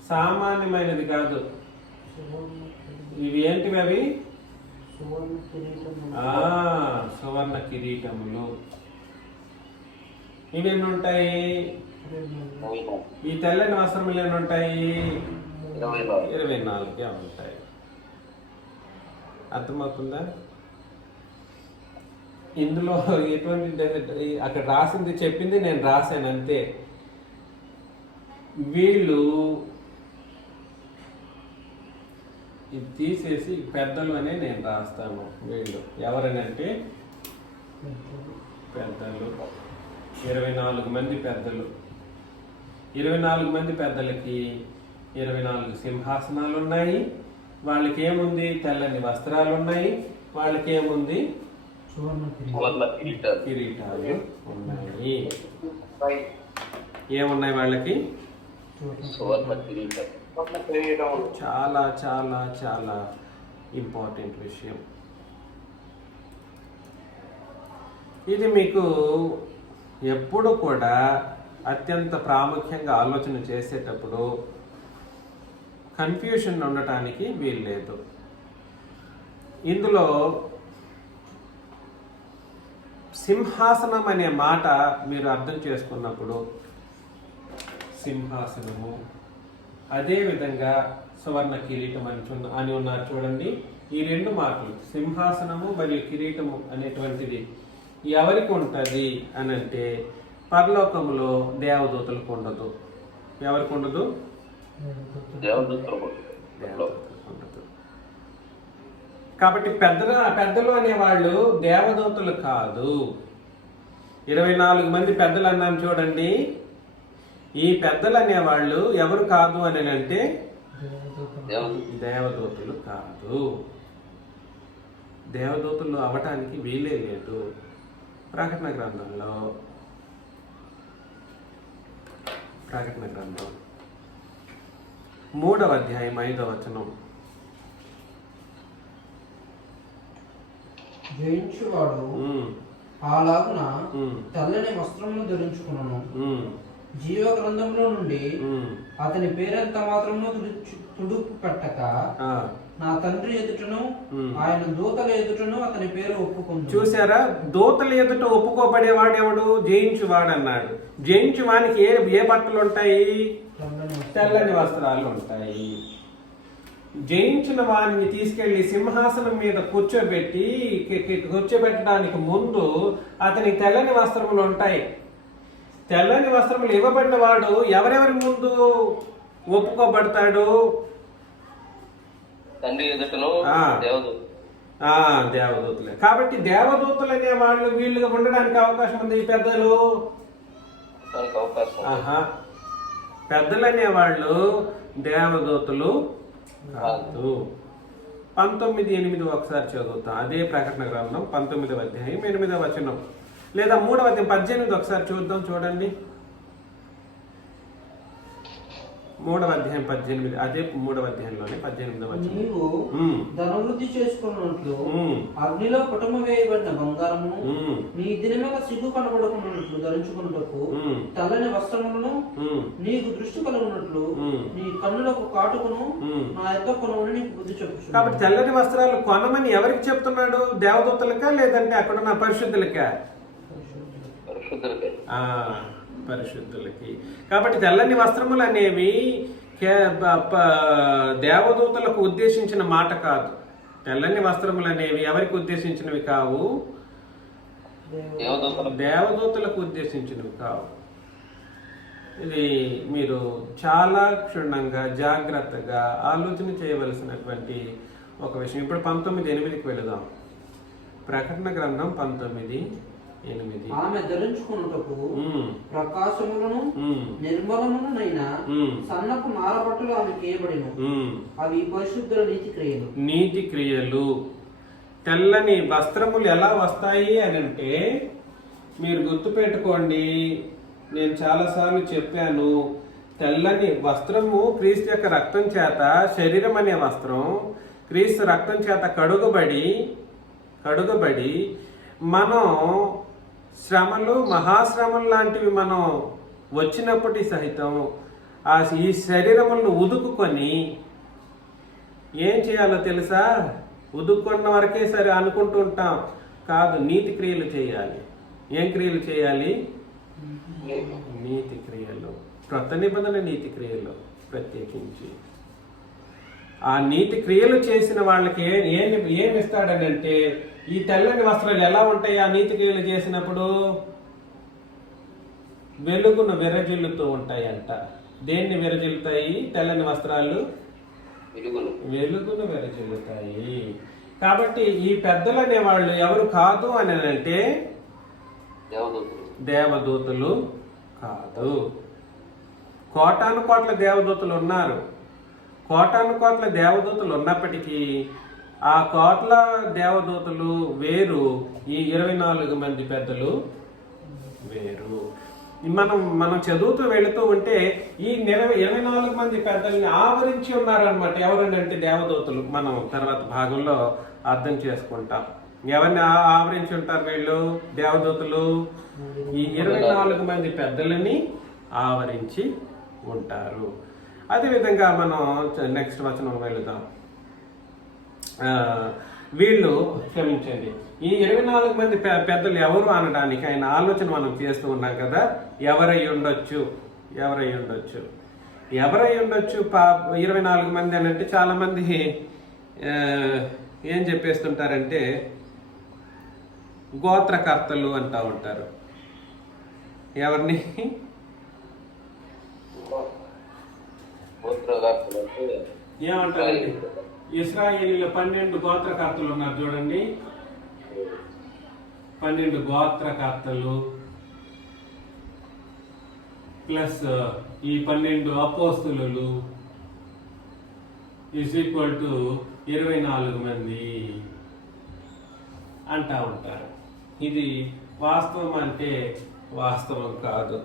సామాన్యమైనది కాదు. ఇవి ఏంటివి? అవి సువర్ణ కిరీటములు. ఇవి ఎన్ని ఉంటాయి? ఈ తెల్లని వస్త్రములు ఎన్ని ఉంటాయి? 24 ఉంటాయి. అర్థమవుతుందా? ఇందులో ఎటువంటి అక్కడ రాసింది చెప్పింది నేను రాశాను అంతే. వీళ్ళు ఇది తీసేసి పెద్దలు అనే నేను రాస్తాను. వీళ్ళు ఎవరనంటే పెద్దలు, 24 మంది పెద్దలు. 24 మంది పెద్దలకి 24 సింహాసనాలు ఉన్నాయి. వాళ్ళకి ఏముంది? తెల్లని వస్త్రాలు ఉన్నాయి. వాళ్ళకి ఏముంది? కిరీటాలు ఉన్నాయి. ఏమున్నాయి వాళ్ళకి? చాలా చాలా చాలా ఇంపార్టెంట్ విషయం ఇది. మీకు ఎప్పుడు కూడా అత్యంత ప్రాముఖ్యంగా ఆలోచన చేసేటప్పుడు కన్ఫ్యూషన్ ఉండటానికి వీల్లేదు. ఇందులో సింహాసనం అనే మాట మీరు అర్థం చేసుకున్నప్పుడు సింహాసనము, అదేవిధంగా సువర్ణ కిరీటం అని ఉన్నారు చూడండి. ఈ రెండు మాటలు సింహాసనము మరియు కిరీటము అనేటువంటిది ఎవరికి ఉంటుంది అని అంటే పరలోకములో దేవదూతలకు ఉండదు. ఎవరికి ఉండదు? దేవదూతలకు ఉండదు. కాబట్టి పెద్దలు అనేవాళ్ళు దేవదూతలు కాదు. 24 మంది పెద్దలు అన్నాను చూడండి. ఈ పెద్దలు అనేవాళ్ళు ఎవరు కాదు అని అంటే దేవదూతలు కాదు. దేవదూతలు అవటానికి వీలే లేదు. ప్రకటన గ్రంథం 3వ అధ్యాయం 5వ వచనం. జయించువాడు అలాగున తెల్లని వస్త్రమును ధరించుకున్నాను. జీవ గ్రంథంలో నుండి అతని పేరెంత మాత్రము తుడుపు పెట్టక నా తండ్రి ఎదుటను ఆయన దూతల ఎదుటను అతని పేరు ఒప్పుకుంది. చూసారా? దూతల ఎదుట ఒప్పుకోబడేవాడు ఎవడు? జయించువాడు అన్నాడు. జయించువానికి ఏ బట్టలు ఉంటాయి? తెల్లని వస్త్రాలు ఉంటాయి. జయించిన వారిని తీసుకెళ్లి సింహాసనం మీద కూర్చోబెట్టడానికి ముందు అతనికి తెల్లని వస్త్రములు ఉంటాయి. తెల్లని వస్త్రములు ఇవ్వబడిన వాడు ఎవరెవరి ముందు ఒప్పుకోబడతాడు? తండ్రి ఎదుటను దేవదూతలే. కాబట్టి దేవదూతలు అనే వాళ్ళు వీళ్ళుగా ఉండడానికి అవకాశం ఉంది. ఈ పెద్దలు పెద్దలు అనేవాళ్ళు దేవదూతలు కాదు. 19:8 ఒకసారి చదువుతాం. అదే ప్రకటన గ్రంథం 19వ అధ్యాయం 8వ వచనం, లేదా 3వ అధ్యాయం 18 ఒకసారి చూద్దాం. చూడండి, 3వ అధ్యాయం 18, అదే 3వ అధ్యాయంలోనే 18వ వచనం. నీవు ధనవృద్ధి చేసుకున్నట్లు అగ్నిలో పుటమ వేయబడిన బంగారమును నీ దినమేక సిగ్గు కనబడకున్నట్లు ధరించుకున్నట్టు తెల్లని వస్త్రములను నీకు దృష్టి కలుగునట్లు నీ కన్నులకు కాటుకును నా యొక్క కొనమని నీకు బుద్ధి చెప్పు. కాబట్టి తెల్లని వస్త్రాలు కొనమని ఎవరికి చెప్తున్నాడు? దేవదూతలకా లేదంటే అక్కడున్న పరిశుద్ధులకా? పరిశుద్ధులకి. కాబట్టి తెల్లని వస్త్రములు అనేవి దేవదూతలకు ఉద్దేశించిన మాట కాదు. తెల్లని వస్త్రములు అనేవి ఎవరికి ఉద్దేశించినవి కావు? దేవదూతలకు ఉద్దేశించినవి కావు. ఇది మీరు చాలా క్షుణ్ణంగా జాగ్రత్తగా ఆలోచన చేయవలసినటువంటి ఒక విషయం. ఇప్పుడు 19:8కి వెళదాం. ప్రకటన గ్రంథం 19:8. ఆమె ధరించుకున్నటకు ప్రకాశములను నిర్మలమునైన సన్నపు నారబట్టలు ఆమె చేయబడిన అవి పరిశుద్ధుల నీతి క్రియలు. నీతి క్రియలు. తెల్లని వస్త్రములు ఎలా వస్తాయి అని అంటే మీరు గుర్తుపెట్టుకోండి, నేను చాలాసార్లు చెప్పాను. తెల్లని వస్త్రము క్రీస్తు యొక్క రక్తం చేత, శరీరం అనే వస్త్రం క్రీస్తు రక్తం చేత కడుగబడి మనం శ్రమలు, మహాశ్రమలు లాంటివి మనం వచ్చినప్పటి సహితం ఈ శరీరములను ఉదుకుకొని ఏం చేయాలో తెలుసా? ఉదుక్కున్న వరకే సరే అనుకుంటూ ఉంటాం. కాదు, నీతి క్రియలు చేయాలి. ఏం క్రియలు చేయాలి? నీతి క్రియలు. క్రొత్త నిబంధన నీతి క్రియలు ప్రత్యేకించి. ఆ నీతి క్రియలు చేసిన వాళ్ళకి ఏమి ఇస్తాడని అంటే, ఈ తెల్లని వస్త్రాలు ఎలా ఉంటాయి? ఆ నీతి క్రియలు చేసినప్పుడు వెలుగును విరజిల్లుతూ ఉంటాయంట. దేన్ని విరజిల్లుతాయి? తెల్లని వస్త్రాలు వెలుగును విరజిల్లుతాయి. కాబట్టి ఈ పెద్దలు అనేవాళ్ళు ఎవరు కాదు అని అంటే దేవదూతలు కాదు. కోటాను కోట్ల దేవదూతలు ఉన్నారు. కోటాను కోట్ల దేవదూతలు ఉన్నప్పటికీ ఆ కోట్ల దేవదూతలు వేరు, ఈ 24 మంది పెద్దలు వేరు. మనం చదువుతూ వెళుతూ ఉంటే ఈ 24 మంది పెద్దల్ని ఆవరించి ఉన్నారనమాట. ఎవరంటే దేవదూతలు. మనం తర్వాత భాగంలో అర్థం చేసుకుంటాం. ఎవరిని ఆవరించి ఉంటారు వీళ్ళు? దేవదూతలు ఈ 24 మంది పెద్దలని ఆవరించి ఉంటారు. అదేవిధంగా మనం నెక్స్ట్ వచనం వెళుదాం. వీళ్ళు క్షమించండి, ఈ 24 మంది పెద్దలు ఎవరు అనడానికి ఆయన ఆలోచన మనం చేస్తూ ఉన్నాం కదా. ఎవరై ఉండొచ్చు 24 మంది అని అంటే చాలా మంది ఏం చెప్పేస్తుంటారంటే గోత్రకర్తలు అంటూ ఉంటారు. ఎవరిని? ఏమంటారండి? ఇశ్రాయేలీలో 12 గోత్రకర్తలు ఉన్నారు చూడండి. 12 గోత్రకర్తలు ప్లస్ ఈ 12 అపోస్తులు ఈజ్ ఈక్వల్ టు 24 మంది అంటా ఉంటారు. ఇది వాస్తవం అంటే వాస్తవం కాదు.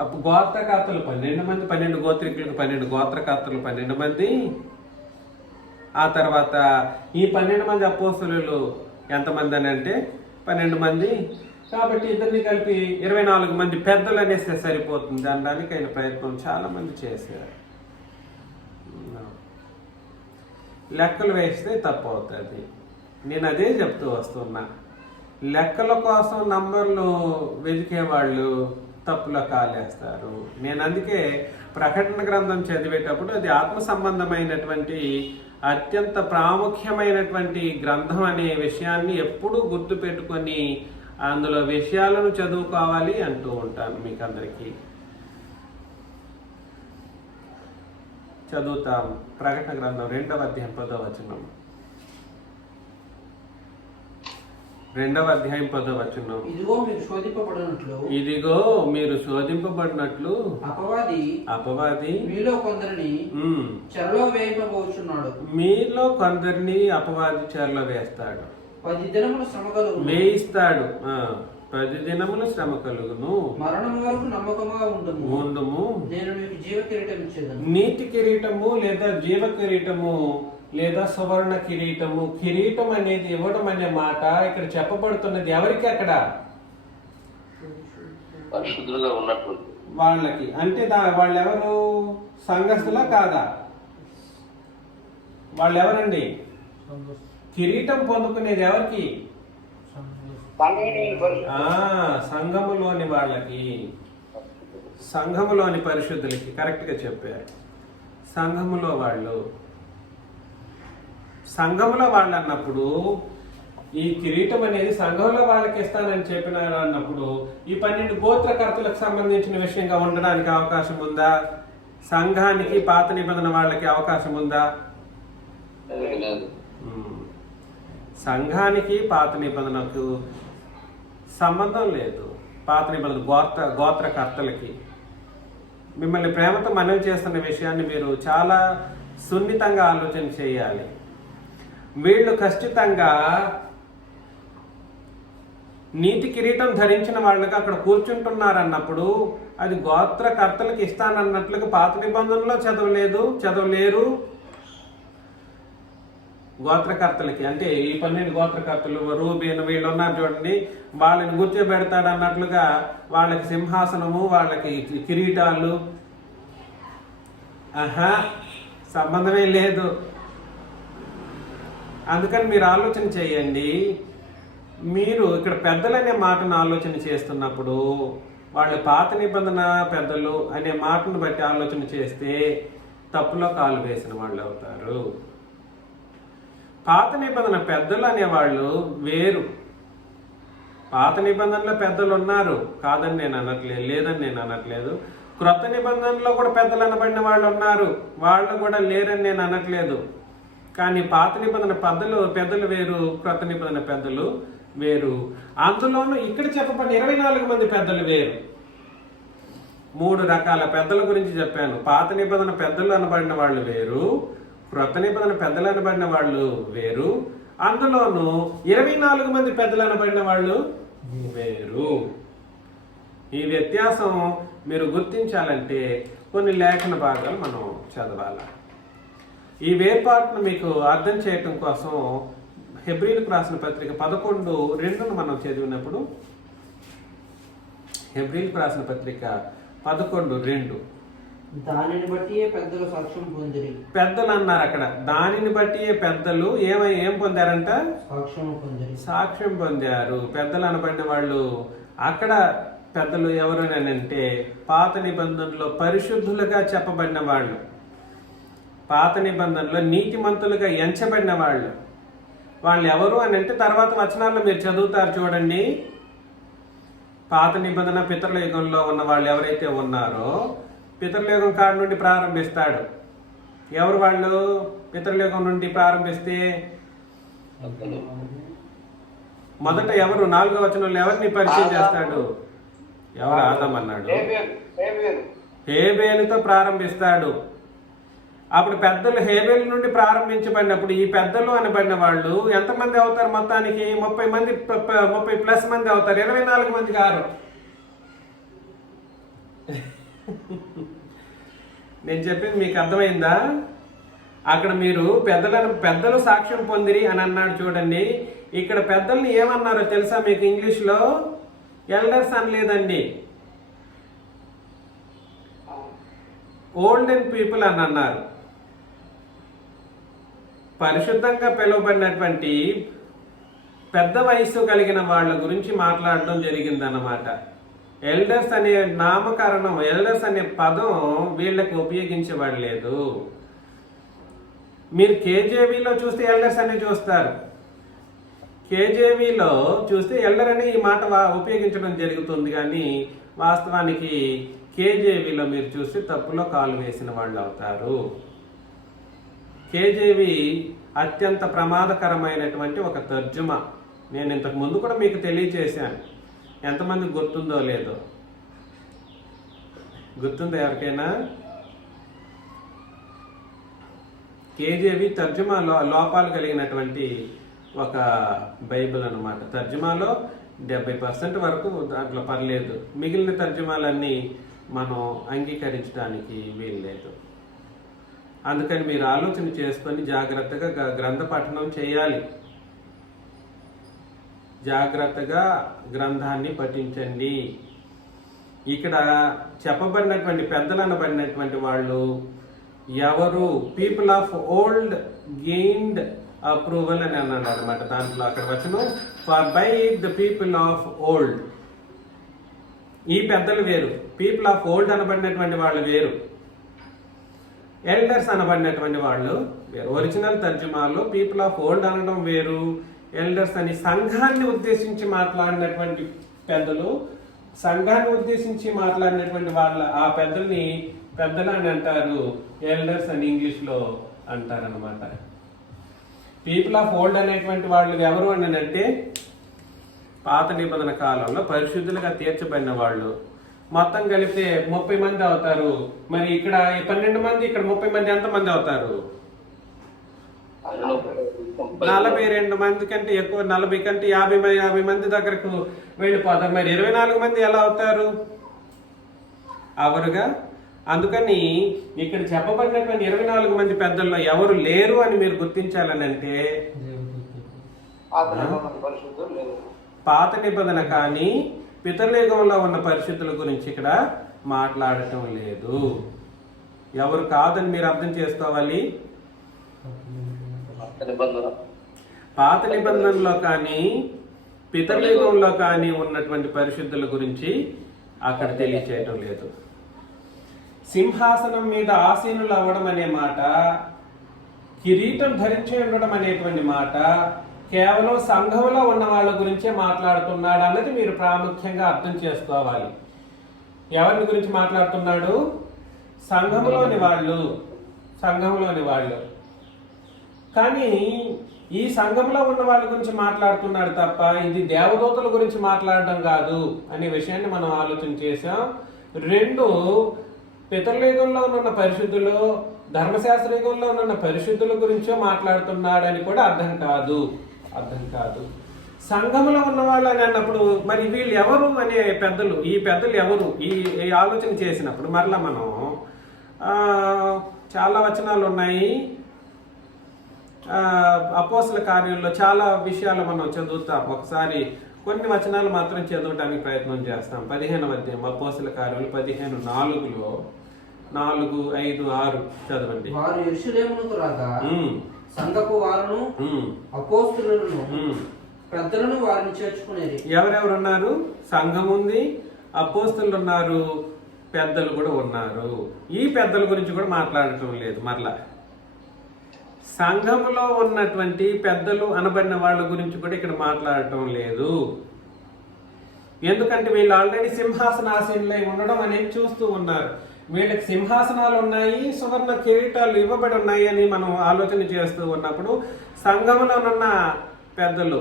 అప్పుడు గోత్రకర్తలు 12 మంది, 12 గోత్రికులకు 12 గోత్రకర్తలు 12 మంది. ఆ తర్వాత ఈ 12 మంది అపోస్తలులు ఎంతమంది అని అంటే 12 మంది. కాబట్టి ఇద్దరిని కలిపి 24 మంది పెద్దలు అనేస్తే సరిపోతుంది అనడానికి ఆయన ప్రయత్నం చాలా మంది చేశారు. లెక్కలు వేస్తే తప్పు అవుతుంది. నేను అదే చెప్తూ వస్తున్నా. లెక్కల కోసం నంబర్లు వెతికేవాళ్ళు తప్పులో కాలేస్తారు. నేను అందుకే ప్రకటన గ్రంథం చదివేటప్పుడు అది ఆత్మ సంబంధమైనటువంటి అత్యంత ప్రాముఖ్యమైనటువంటి గ్రంథం అనే విషయాన్ని ఎప్పుడూ గుర్తు పెట్టుకొని అందులో విషయాలను చదువుకోవాలి అంటూ ఉంటాను మీకు అందరికీ. చదువుతాం. ప్రకటన గ్రంథం 2వ అధ్యాయం 10వ వచనం. 2వ అధ్యాయం 10వ వచనం. ఇదిగో మీరు శోధింపబడినట్లు అపవాది మీలో కొందరిని అపవాది చెరలో వేస్తాడు, 10 దినముల శ్రమ కలుగును, వేయిస్తాడు. 10 దినముల శ్రమ కలుగును, మరణం వరకు నమ్మకముగా ఉండుము, నేను మీకు జీవ కిరీటం ఇచ్చేదను. నీతి కిరీటము లేదా జీవ కిరీటము లేదా సువర్ణ కిరీటము. కిరీటం అనేది ఇవ్వడం అనే మాట ఇక్కడ చెప్పబడుతున్నది ఎవరికి? అక్కడ పరిశుద్ధులుగా ఉన్నట్టు వాళ్ళకి. అంటే వాళ్ళెవరు? సంఘస్థులా కాదా? వాళ్ళెవరండి? కిరీటం పొందుకునేది ఎవరికి? సంఘములోని వాళ్ళకి, సంఘములోని పరిశుద్ధులకి. కరెక్ట్ గా చెప్పారు. సంఘములో వాళ్ళు అన్నప్పుడు ఈ కిరీటం అనేది సంఘంలో వాళ్ళకి ఇస్తానని చెప్పినారు అన్నప్పుడు ఈ 12 గోత్రకర్తలకు సంబంధించిన విషయంగా ఉండడానికి అవకాశం ఉందా? సంఘానికి పాత నిబంధన వాళ్ళకి అవకాశం ఉందా? సంఘానికి పాత నిబంధనకు సంబంధం లేదు. పాత నిబంధన గోత్రకర్తలకి. మిమ్మల్ని ప్రేమతో మనవి చేస్తున్న విషయాన్ని మీరు చాలా సున్నితంగా ఆలోచన చేయాలి. వీళ్ళు ఖచ్చితంగా నీతి కిరీటం ధరించిన వాళ్ళకి అక్కడ కూర్చుంటున్నారన్నప్పుడు అది గోత్రకర్తలకు ఇస్తానన్నట్లుగా పాత నిబంధనలో చదవలేరు. గోత్రకర్తలకి అంటే ఈ 12 గోత్రకర్తలు, రూబేను వీళ్ళు ఉన్నారు చూడండి, వాళ్ళని కూర్చోబెడతాడు అన్నట్లుగా వాళ్ళకి సింహాసనము, వాళ్ళకి కిరీటాలు, సంబంధమే లేదు. అందుకని మీరు ఆలోచన చేయండి. మీరు ఇక్కడ పెద్దలనే మాటను ఆలోచన చేస్తున్నప్పుడు వాళ్ళు పాత నిబంధన పెద్దలు అనే మాటను బట్టి ఆలోచన చేస్తే తప్పులో కాలు వేసిన వాళ్ళు అవుతారు. పాత నిబంధన పెద్దలు అనేవాళ్ళు వేరు. పాత నిబంధనలో పెద్దలు ఉన్నారు, కాదని నేను అనట్లేదు, లేదని నేను అనట్లేదు. క్రొత్త నిబంధనలో కూడా పెద్దలు అనబడిన వాళ్ళు ఉన్నారు, వాళ్ళు కూడా లేరని నేను అనట్లేదు. కానీ పాత నిబంధన పెద్దలు వేరు, క్రొత్త నిబంధన పెద్దలు వేరు. అందులోనూ ఇక్కడ చెప్పబడిన 24 మంది పెద్దలు వేరు. 3 రకాల పెద్దల గురించి చెప్పాను. పాత నిబంధన పెద్దలు అనబడిన వాళ్ళు వేరు, క్రొత్త నిబంధన పెద్దలు అనబడిన వాళ్ళు వేరు. అందులోనూ 24 మంది పెద్దలు అనబడిన వాళ్ళు వేరు. ఈ వ్యత్యాసం మీరు గుర్తించాలంటే కొన్ని లేఖన భాగాలు మనం చదవాలి. ఈ వేర్పాటును మీకు అర్థం చేయటం కోసం హెబ్రీలకు రాసిన పత్రిక 11:2 మనం చదివినప్పుడు, హెబ్రీలకు రాసిన పత్రిక 11:2, దానిని బట్టి పెద్దలు సాక్ష్యం పొందిరి. పెద్దలు అన్నారు అక్కడ. దానిని బట్టి పెద్దలు ఏం పొందారంట? సాక్ష్యం పొందారు. పెద్దలు అనబడిన వాళ్ళు అక్కడ పెద్దలు ఎవరు అని అంటే పాత నిబంధనలో పరిశుద్ధులుగా చెప్పబడిన వాళ్ళు, పాత నిబంధనలో నీతిమంతులుగా ఎంచబడిన వాళ్ళు. వాళ్ళు ఎవరు అని అంటే తర్వాత వచనాల్లో మీరు చదువుతారు చూడండి. పాత నిబంధన పితరుల యుగంలో ఉన్న వాళ్ళు ఎవరైతే ఉన్నారో పితరుల యుగం కాడి నుండి ప్రారంభిస్తాడు. ఎవరు వాళ్ళు? పితరుల యుగం నుండి ప్రారంభిస్తే మొదట ఎవరు? 4వ వచనంలో ఎవరిని పరిచయం చేస్తాడు? ఎవరు? ఆదాం అన్నాడు. హేబేలుతో ప్రారంభిస్తాడు. అప్పుడు పెద్దలు హేబేలు నుండి ప్రారంభించబడినప్పుడు ఈ పెద్దలు అనబడిన వాళ్ళు ఎంతమంది అవుతారు? మొత్తానికి 30+ మంది అవుతారు. 24 మంది కారు. నేను చెప్పింది మీకు అర్థమైందా? అక్కడ మీరు పెద్దలు సాక్ష్యం పొందిరి అని అన్నాడు చూడండి. ఇక్కడ పెద్దల్ని ఏమన్నారో తెలుసా మీకు? ఇంగ్లీష్లో ఎల్డర్స్ అనలేదండి, ఓల్డెన్ పీపుల్ అని అన్నారు. పరిశుద్ధంగా పిలువబడినటువంటి పెద్ద వయస్సు కలిగిన వాళ్ళ గురించి మాట్లాడడం జరిగిందన్నమాట. ఎల్డర్స్ అనే నామకరణం, ఎల్డర్స్ అనే పదం వీళ్ళకి ఉపయోగించబడలేదు. మీరు కేజేవీలో చూస్తే ఎల్డర్స్ అనే చూస్తారు. కేజేవీలో చూస్తే ఎల్డర్ అనే ఈ మాట ఉపయోగించడం జరుగుతుంది. కానీ వాస్తవానికి కేజేవీలో మీరు చూస్తే తప్పులో కాలు వేసిన వాళ్ళు అవుతారు. కేజేవి అత్యంత ప్రమాదకరమైనటువంటి ఒక తర్జుమా. నేను ఇంతకు ముందు కూడా మీకు తెలియచేశాను, ఎంతమంది గుర్తుందో లేదో. గుర్తుందో ఎవరికైనా? కేజేవి తర్జుమా లోపాలు కలిగినటువంటి ఒక బైబిల్ అన్నమాట. తర్జుమాలో 70% వరకు దాంట్లో పర్లేదు, మిగిలిన తర్జుమాలన్నీ మనం అంగీకరించడానికి వీల్లేదు. అందుకని మీరు ఆలోచన చేసుకొని జాగ్రత్తగా గ్రంథ పఠనం చేయాలి. జాగ్రత్తగా గ్రంథాన్ని పఠించండి. ఇక్కడ చెప్పబడినటువంటి పెద్దలు అనబడినటువంటి వాళ్ళు ఎవరు? People of old gained approval అని అన్నాడు అనమాట. దాంట్లో అక్కడ వచనం for by the people of old. ఈ పెద్దలు వేరు, పీపుల్ ఆఫ్ ఓల్డ్ అనబడినటువంటి వాళ్ళు వేరు, ఎల్డర్స్ అనబడినటువంటి వాళ్ళు వేరు. ఒరిజినల్ తర్జుమాలో పీపుల్ ఆఫ్ ఓల్డ్ అనడం వేరు, ఎల్డర్స్ అని సంఘాన్ని ఉద్దేశించి మాట్లాడినటువంటి పెద్దలు, సంఘాన్ని ఉద్దేశించి మాట్లాడినటువంటి వాళ్ళ ఆ పెద్దల్ని పెద్దలు అని అంటారు, ఎల్డర్స్ అని ఇంగ్లీష్లో అంటారనమాట. పీపుల్ ఆఫ్ ఓల్డ్ అనేటువంటి వాళ్ళు ఎవరు అని అంటే పాత నిబంధన కాలంలో పరిశుద్ధులుగా తీర్చబడిన వాళ్ళు. మొత్తం కలిపితే 30 మంది అవుతారు. మరి ఇక్కడ 12 మంది, ఇక్కడ 30 మంది, ఎంతమంది అవుతారు? 42 మంది కంటే ఎక్కువ, 40 కంటే 50 మంది దగ్గరకు వెళ్ళిపోతారు. మరి 24 మంది ఎలా అవుతారు? అవరుగా. అందుకని ఇక్కడ చెప్పబడినటువంటి 24 మంది పెద్దల్లో ఎవరు లేరు అని మీరు గుర్తించాలని అంటే పాత నిబంధన కానీ పితృయుగంలో ఉన్న పరిశుద్ధుల గురించి ఇక్కడ మాట్లాడటం లేదు. ఎవరు కాదని మీరు అర్థం చేసుకోవాలి. పాత నిబంధనలో కానీ పితృయుగంలో కానీ ఉన్నటువంటి పరిశుద్ధుల గురించి అక్కడ తెలియచేయటం లేదు. సింహాసనం మీద ఆసీనులు అవ్వడం అనే మాట, కిరీటం ధరించి ఉండడం అనేటువంటి మాట కేవలం సంఘంలో ఉన్న వాళ్ళ గురించే మాట్లాడుతున్నాడు అన్నది మీరు ప్రాముఖ్యంగా అర్థం చేసుకోవాలి. ఎవరిని గురించి మాట్లాడుతున్నాడు? సంఘంలోని వాళ్ళు, సంఘంలోని వాళ్ళు. కానీ ఈ సంఘంలో ఉన్న వాళ్ళ గురించి మాట్లాడుతున్నాడు తప్ప ఇది దేవదూతల గురించి మాట్లాడడం కాదు అనే విషయాన్ని మనం ఆలోచన చేసాం. 2, పితృయుగంలో ఉన్న పరిశుద్ధులు, ధర్మశాస్త్ర యుగంలో ఉన్న పరిశుద్ధుల గురించో మాట్లాడుతున్నాడని కూడా అర్థం కాదు. సంఘంలో ఉన్న వాళ్ళు అని అన్నప్పుడు మరి వీళ్ళు ఎవరు అనే పెద్దలు, ఈ పెద్దలు ఎవరు? ఈ ఆలోచన చేసినప్పుడు మరలా మనం చాలా వచనాలు ఉన్నాయి. అపోస్తల కార్యంలో చాలా విషయాలు మనం చదువుతాం. ఒకసారి కొన్ని వచనాలు మాత్రం చదవడానికి ప్రయత్నం చేస్తాం. 15వ అధ్యాయం అపోస్తల కార్యాలు 15:4లో 4, 5, 6 చదవండి. వారు యెరూషలేమునకు రాగా సంఘపు వారును అపోస్తలులను పెద్దలను వారిని చేర్చుకునేది. ఎవరెవరు ఉన్నారు? సంఘం ఉంది, అపోస్తలులు ఉన్నారు, పెద్దలు కూడా ఉన్నారు. ఈ పెద్దల గురించి కూడా మాట్లాడటం లేదు. మరలా సంఘంలో ఉన్నటువంటి పెద్దలు అనబడిన వాళ్ళ గురించి కూడా ఇక్కడ మాట్లాడటం లేదు. ఎందుకంటే వీళ్ళు ఆల్రెడీ సింహాసనాసీనులై ఉండడం అనేది చూస్తూ ఉన్నారు. వీళ్ళకి సింహాసనాలు ఉన్నాయి, సువర్ణ కిరీటాలు ఇవ్వబడి ఉన్నాయి అని మనం ఆలోచన చేస్తూ ఉన్నప్పుడు సంఘంలో ఉన్న పెద్దలు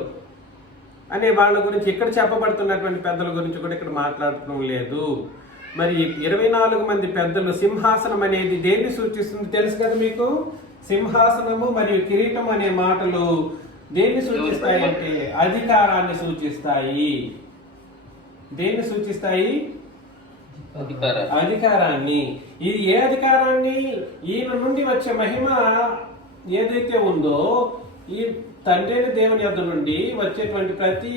అనే వాళ్ళ గురించి ఇక్కడ చెప్పబడుతున్నటువంటి పెద్దల గురించి కూడా ఇక్కడ మాట్లాడటం లేదు. మరి 24 మంది పెద్దలు, సింహాసనం అనేది దేన్ని సూచిస్తుంది తెలుసు కదా మీకు? సింహాసనము మరియు కిరీటం అనే మాటలు దేన్ని సూచిస్తాయి అంటే అధికారాన్ని సూచిస్తాయి. దేన్ని సూచిస్తాయి? అధికారాన్ని. ఇది ఏ అధికారాన్ని? ఈయన నుండి వచ్చే మహిమ ఏదైతే ఉందో, ఈ తండ్రి దేవుని యొద్ద నుండి వచ్చేటువంటి ప్రతి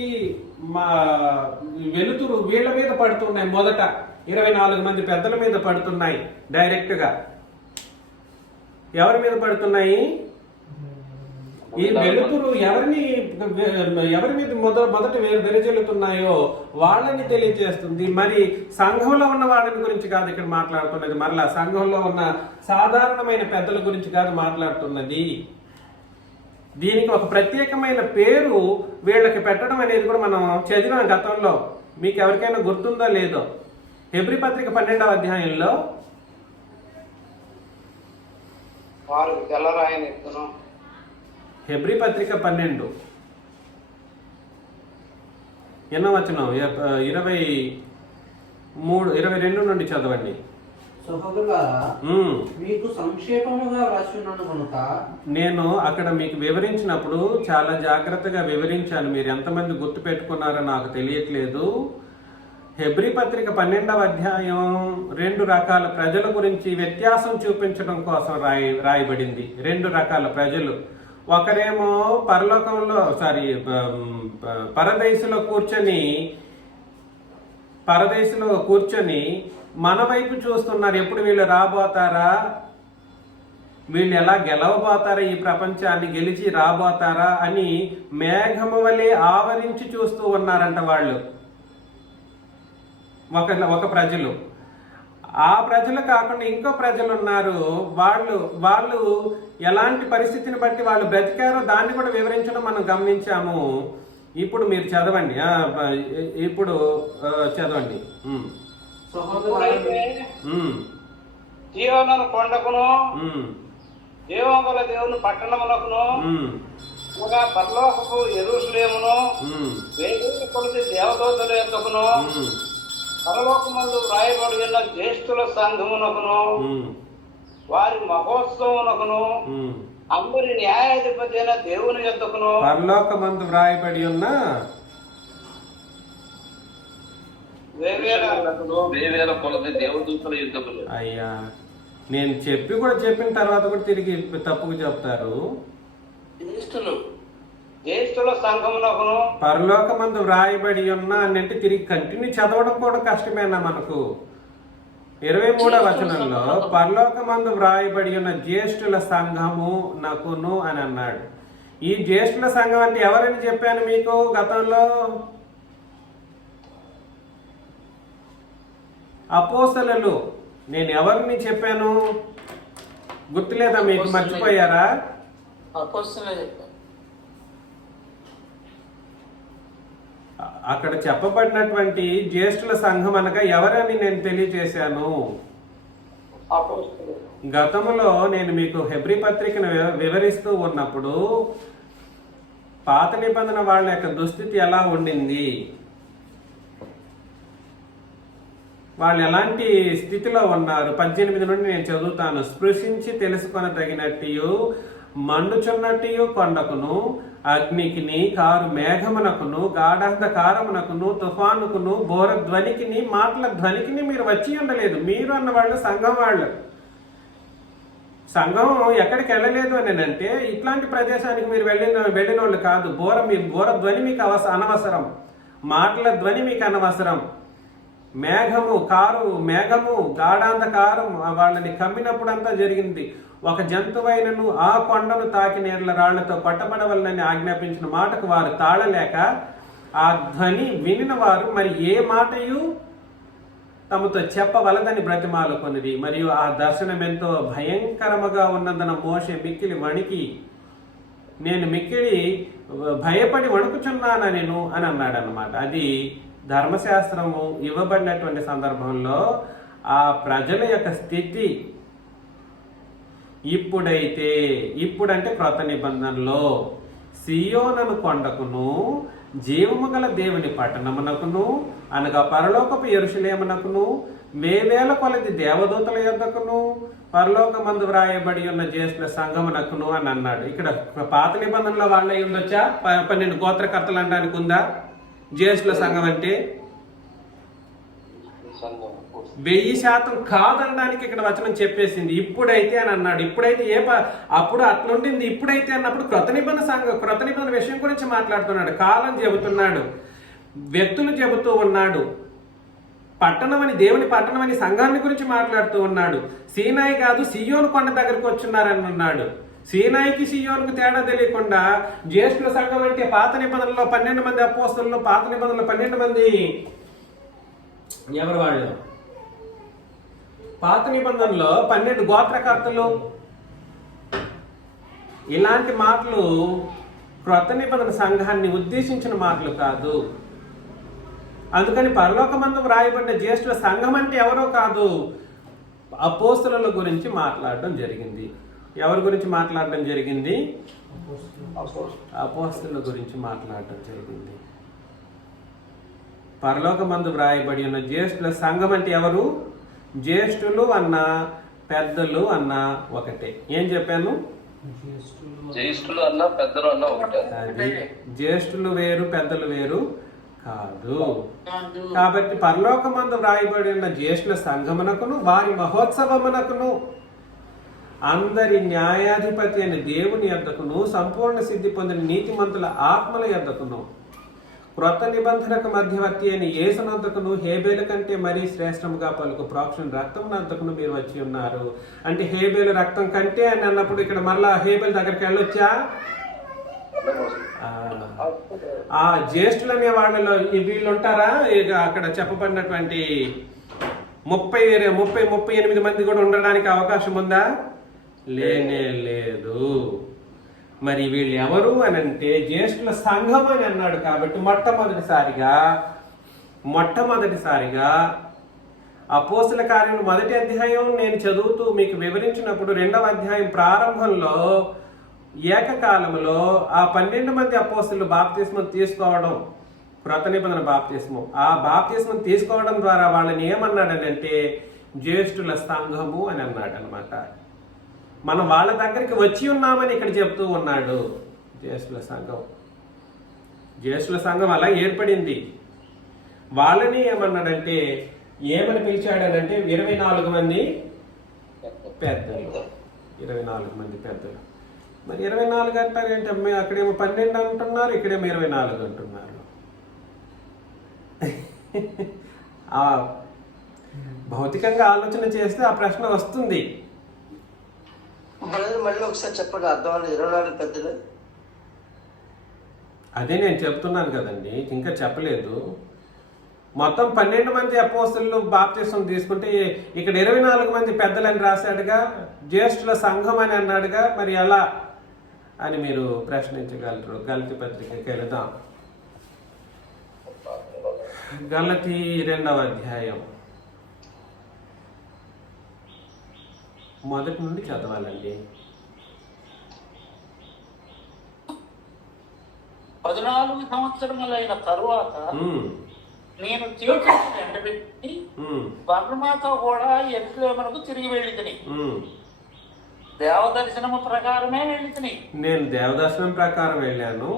వెలుతురు వీళ్ళ మీద పడుతున్నాయి. మొదట 24 మంది పెద్దల మీద పడుతున్నాయి డైరెక్ట్ గా. ఎవరి మీద పడుతున్నాయి? ఈ వెలుతురు ఎవరి మీద మొదట వెలుజల్లుతున్నాయో వాళ్ళని తెలియజేస్తుంది. మరి సంఘంలో ఉన్న వాళ్ళని గురించి కాదు ఇక్కడ మాట్లాడుతున్నది. మరలా సంఘంలో ఉన్న సాధారణమైన పెద్దల గురించి కాదు మాట్లాడుతున్నది. దీనికి ఒక ప్రత్యేకమైన పేరు వీళ్ళకి పెట్టడం అనేది కూడా మనం చదివాం గతంలో. మీకు ఎవరికైనా గుర్తుందో లేదో? హెబ్రీ పత్రిక 12వ అధ్యాయంలో వారికి తెల్లరాయని ఎత్తును. హెబ్రీ పత్రిక 12 ఎన్నో వచనం 22 నుండి చదవండి. సహోదరులారా, మీకు సంక్షేపముగా రాస్తున్నాను కనుక నేను అక్కడ మీకు వివరించినప్పుడు చాలా జాగ్రత్తగా వివరించాను. మీరు ఎంతమంది గుర్తు పెట్టుకున్నారో నాకు తెలియట్లేదు. హెబ్రీ పత్రిక 12వ అధ్యాయం 2 రకాల ప్రజల గురించి వ్యత్యాసం చూపించడం కోసం రాయబడింది. 2 రకాల ప్రజలు. ఒకరేమో పరలోకంలో పరదేశంలో కూర్చొని మన వైపు చూస్తున్నారు. ఎప్పుడు వీళ్ళు రాబోతారా, వీళ్ళు ఎలా గెలవబోతారా, ఈ ప్రపంచాన్ని గెలిచి రాబోతారా అని మేఘము వలె ఆవరించి చూస్తూ ఉన్నారంట వాళ్ళు. ఒక ప్రజలు. ఆ ప్రజలు కాకుండా ఇంకో ప్రజలు ఉన్నారు. వాళ్ళు ఎలాంటి పరిస్థితిని బట్టి వాళ్ళు బ్రతికారో దాన్ని కూడా వివరించడం మనం గమనించాము. ఇప్పుడు మీరు చదవండి. ఇప్పుడు చదవండి. జీవన కొండకును జీవగల దేవుని పట్టణములకును పరలోకపు యెరూషలేమును వేగుల కొలది దేవదూతల యొద్దకును పరలోకమందు వ్రాయబడి ఉన్న జ్యేష్ఠుల సంఘమునకును వారి మహోత్సవమునకును అందరి న్యాయాధిపతి అయిన దేవుని యొద్దకును పరలోకమందు వ్రాయబడి ఉన్న వేవేల కొలది దేవదూతల యుద్ధకులు. అయ్యా, నేను చెప్పిన తర్వాత కూడా తిరిగి తప్పుకు చెప్తారు. జ్యేష్ఠుల సంఘమునకును పరలోకమందు వ్రాయబడి ఉన్న అంటే తిరిగి కంటిన్యూ చదవడం కూడా కష్టమేనా మనకు? 23వ వచనంలో పరలోకమందు వ్రాయబడి ఉన్న జ్యేష్ఠుల సంఘము నకును అని అన్నాడు. ఈ జ్యేష్ఠుల సంఘం అంటే ఎవరని చెప్పాను మీకు గతంలో? అపోస్తలులు. నేను ఎవరిని చెప్పాను గుర్తులేదా మీకు? మర్చిపోయారా? అక్కడ చెప్పబడినటువంటి జ్యేష్ఠుల సంఘం అనగా ఎవరని నేను తెలియజేశాను. గతంలో నేను మీకు హెబ్రీ పత్రికను వివరిస్తూ ఉన్నప్పుడు పాత నిబంధన వాళ్ళ యొక్క దుస్థితి ఎలా ఉండింది, వాళ్ళు ఎలాంటి స్థితిలో ఉన్నారు. 18 నుండి నేను చదువుతాను. స్పృశించి తెలుసుకొనదగినట్టు మండుచున్నట్టు కొండకును అగ్నికిని కారు మేఘమునకును గాఢాంధకారమునకును తుఫానుకును బోర ధ్వనికిని మాటల ధ్వనికిని మీరు వచ్చి ఉండలేదు. మీరు అన్నవాళ్ళు సంఘం వాళ్ళు. సంఘం ఎక్కడికి వెళ్ళలేదు అని అంటే ఇట్లాంటి ప్రదేశానికి మీరు వెళ్ళిన వాళ్ళు కాదు. బోర ధ్వని మీకు అనవసరం, మాటల ధ్వని మీకు అనవసరం. మేఘము గాఢాంధకారం వాళ్ళని కమ్మినప్పుడంతా జరిగింది. ఒక జంతువైనను ఆ కొండను తాకి నేర్ల రాళ్లతో పట్టబడవలనని ఆజ్ఞాపించిన మాటకు వారు తాళలేక ఆ ధ్వని వినిన వారు మరి ఏ మాటయు తమతో చెప్పవలదని బ్రతిమాలుకొనిది. మరియు ఆ దర్శనం ఎంతో భయంకరముగా ఉన్నందున మోషే మిక్కిలి వణికి నేను భయపడి వణుకుచున్నాను నేను అని అన్నాడు అన్నమాట. అది ధర్మశాస్త్రము ఇవ్వబడినటువంటి సందర్భంలో ఆ ప్రజల యొక్క స్థితి ఇప్పుడంటే క్రొత్త నిబంధనలో సియోనను కొండకును జీవము గల దేవుని పట్టణమునకును అనగా పరలోకపు యెరూషలేమునకును వేవేల కొలది దేవదూతల యొద్దకును పరలోకమందు వ్రాయబడి ఉన్న జ్యేష్ఠుల సంఘమునకును అని అన్నాడు. ఇక్కడ పాత నిబంధనలో వాళ్ళ ఉండొచ్చా? 12 గోత్రకర్తలు అనడానికి ఉందా జ్యేష్ఠుల సంఘం అంటే? 1000% కాదనడానికి ఇక్కడ వచనం చెప్పేసింది. ఇప్పుడైతే అని అన్నాడు. ఇప్పుడైతే అప్పుడు అట్లుండింది. ఇప్పుడైతే అన్నప్పుడు క్రొత్త నిబంధన విషయం గురించి మాట్లాడుతున్నాడు. కాలం చెబుతున్నాడు, వ్యక్తులు చెబుతూ ఉన్నాడు, దేవుని పట్టణం అని సంఘాన్ని గురించి మాట్లాడుతూ ఉన్నాడు. సీనాయి కాదు సియోను కొండ దగ్గరకు వచ్చున్నారని అన్నాడు. సీనాయికి సియోనుకు తేడా తెలియకుండా జ్యేష్ఠుల సంఘం అంటే పాత నిబంధనలో 12 మంది అపోస్తలులు, పాత నిబంధనలో 12 మంది ఎవరు వాళ్ళు? పాత నిబంధనలో 12 గోత్రకర్తలు. ఇలాంటి మాటలు క్రొత్త నిబంధన సంఘాన్ని ఉద్దేశించిన మాటలు కాదు. అందుకని పరలోకమందు వ్రాయబడిన జ్యేష్ఠుల సంఘం అంటే ఎవరో కాదు, అపోస్తలుల గురించి మాట్లాడడం జరిగింది. ఎవరి గురించి మాట్లాడడం జరిగింది? అపోస్తలులు. అపోస్తలుల గురించి మాట్లాడడం జరిగింది. పరలోకమందు వ్రాయబడి ఉన్న జ్యేష్ఠుల సంఘం అంటే ఎవరు? జ్యేష్ఠులు అన్న పెద్దలు అన్న ఒకటే. ఏం చెప్పాను? జ్యేష్ఠులు అన్న పెద్దలు అన్న ఒకటే. అది జ్యేష్ఠులు వేరు పెద్దలు వేరు కాదు. కాబట్టి పరలోకమందు వ్రాయబడి ఉన్న జ్యేష్ఠుల సంఘమునకును వారి మహోత్సవమునకును అందరి న్యాయాధిపతి అయిన దేవుని యొద్దకును సంపూర్ణ సిద్ధి పొందిన నీతిమంతుల ఆత్మల యొద్దకును క్రొత్త నిబంధనకు మధ్యవర్తి అయిన యేసునంతకును హేబేలు కంటే మరీ శ్రేష్టముగా పలుకు ప్రోక్షణ రక్తమునంతకును మీరు వచ్చి ఉన్నారు. అంటే హేబేలు రక్తం కంటే అని అన్నప్పుడు ఇక్కడ మళ్ళా హేబేలు దగ్గరికి వెళ్ళొచ్చా? ఆ జ్యేష్ఠులు అనే వాళ్ళలో వీళ్ళు ఉంటారా? ఇక అక్కడ చెప్పబడినటువంటి 38 మంది కూడా ఉండడానికి అవకాశం ఉందా? లేనే లేదు. మరి వీళ్ళు ఎవరు అని అంటే జ్యేష్ఠుల సంఘం అని అన్నాడు. కాబట్టి మొట్టమొదటిసారిగా అపోస్తల కార్యములు 1వ అధ్యాయం నేను చదువుతూ మీకు వివరించినప్పుడు 2వ అధ్యాయం ప్రారంభంలో ఏకకాలంలో ఆ 12 మంది అపోస్తలు బాప్తిస్మం తీసుకోవడం, క్రొత్త నిబంధన బాప్తిస్మం, ఆ బాప్తిస్మం తీసుకోవడం ద్వారా వాళ్ళని ఏమన్నాడనంటే జ్యేష్ఠుల సంఘము అని అన్నాడు అనమాట. మనం వాళ్ళ దగ్గరికి వచ్చి ఉన్నామని ఇక్కడ చెప్తూ ఉన్నాడు. జ్యేష్ఠుల సంఘం అలా ఏర్పడింది. వాళ్ళని ఏమన్నాడంటే ఏమని పిలిచాడనంటే 24 మంది పెద్దలు. 24 మంది పెద్దలు. మరి 24 అంటారు ఏంటమ్మా? అక్కడేమో 12 అంటున్నారు, ఇక్కడేమో 24 అంటున్నారు. ఆ భౌతికంగా ఆలోచన చేస్తే ఆ ప్రశ్న వస్తుంది. మళ్ళీ ఒకసారి చెప్పండి, అర్థం 24 పెద్దలు. అదే నేను చెప్తున్నాను కదండి, ఇంకా చెప్పలేదు. మొత్తం 12 మంది అపోస్తలులు బాప్తిసం తీసుకుంటే ఇక్కడ 24 మంది పెద్దలని రాశాడుగా, జ్యేష్ఠుల సంఘం అని అన్నాడుగా. మరి ఎలా అని మీరు ప్రశ్నించగలరు. గలతీ పత్రికకి వెళదాం. గలతీ 2వ అధ్యాయం మొదటి నుండి చదవాలండి. 14 సంవత్సరములైన తరువాత నేను తీర్చుని ఎండబెట్టి బర్మాతో కూడా యెరూషలేమునకు తిరిగి వెళ్ళితిని. దేవదర్శనము ప్రకారమే వెళ్ళితిని. నేను దేవదర్శనం ప్రకారం వెళ్ళాను.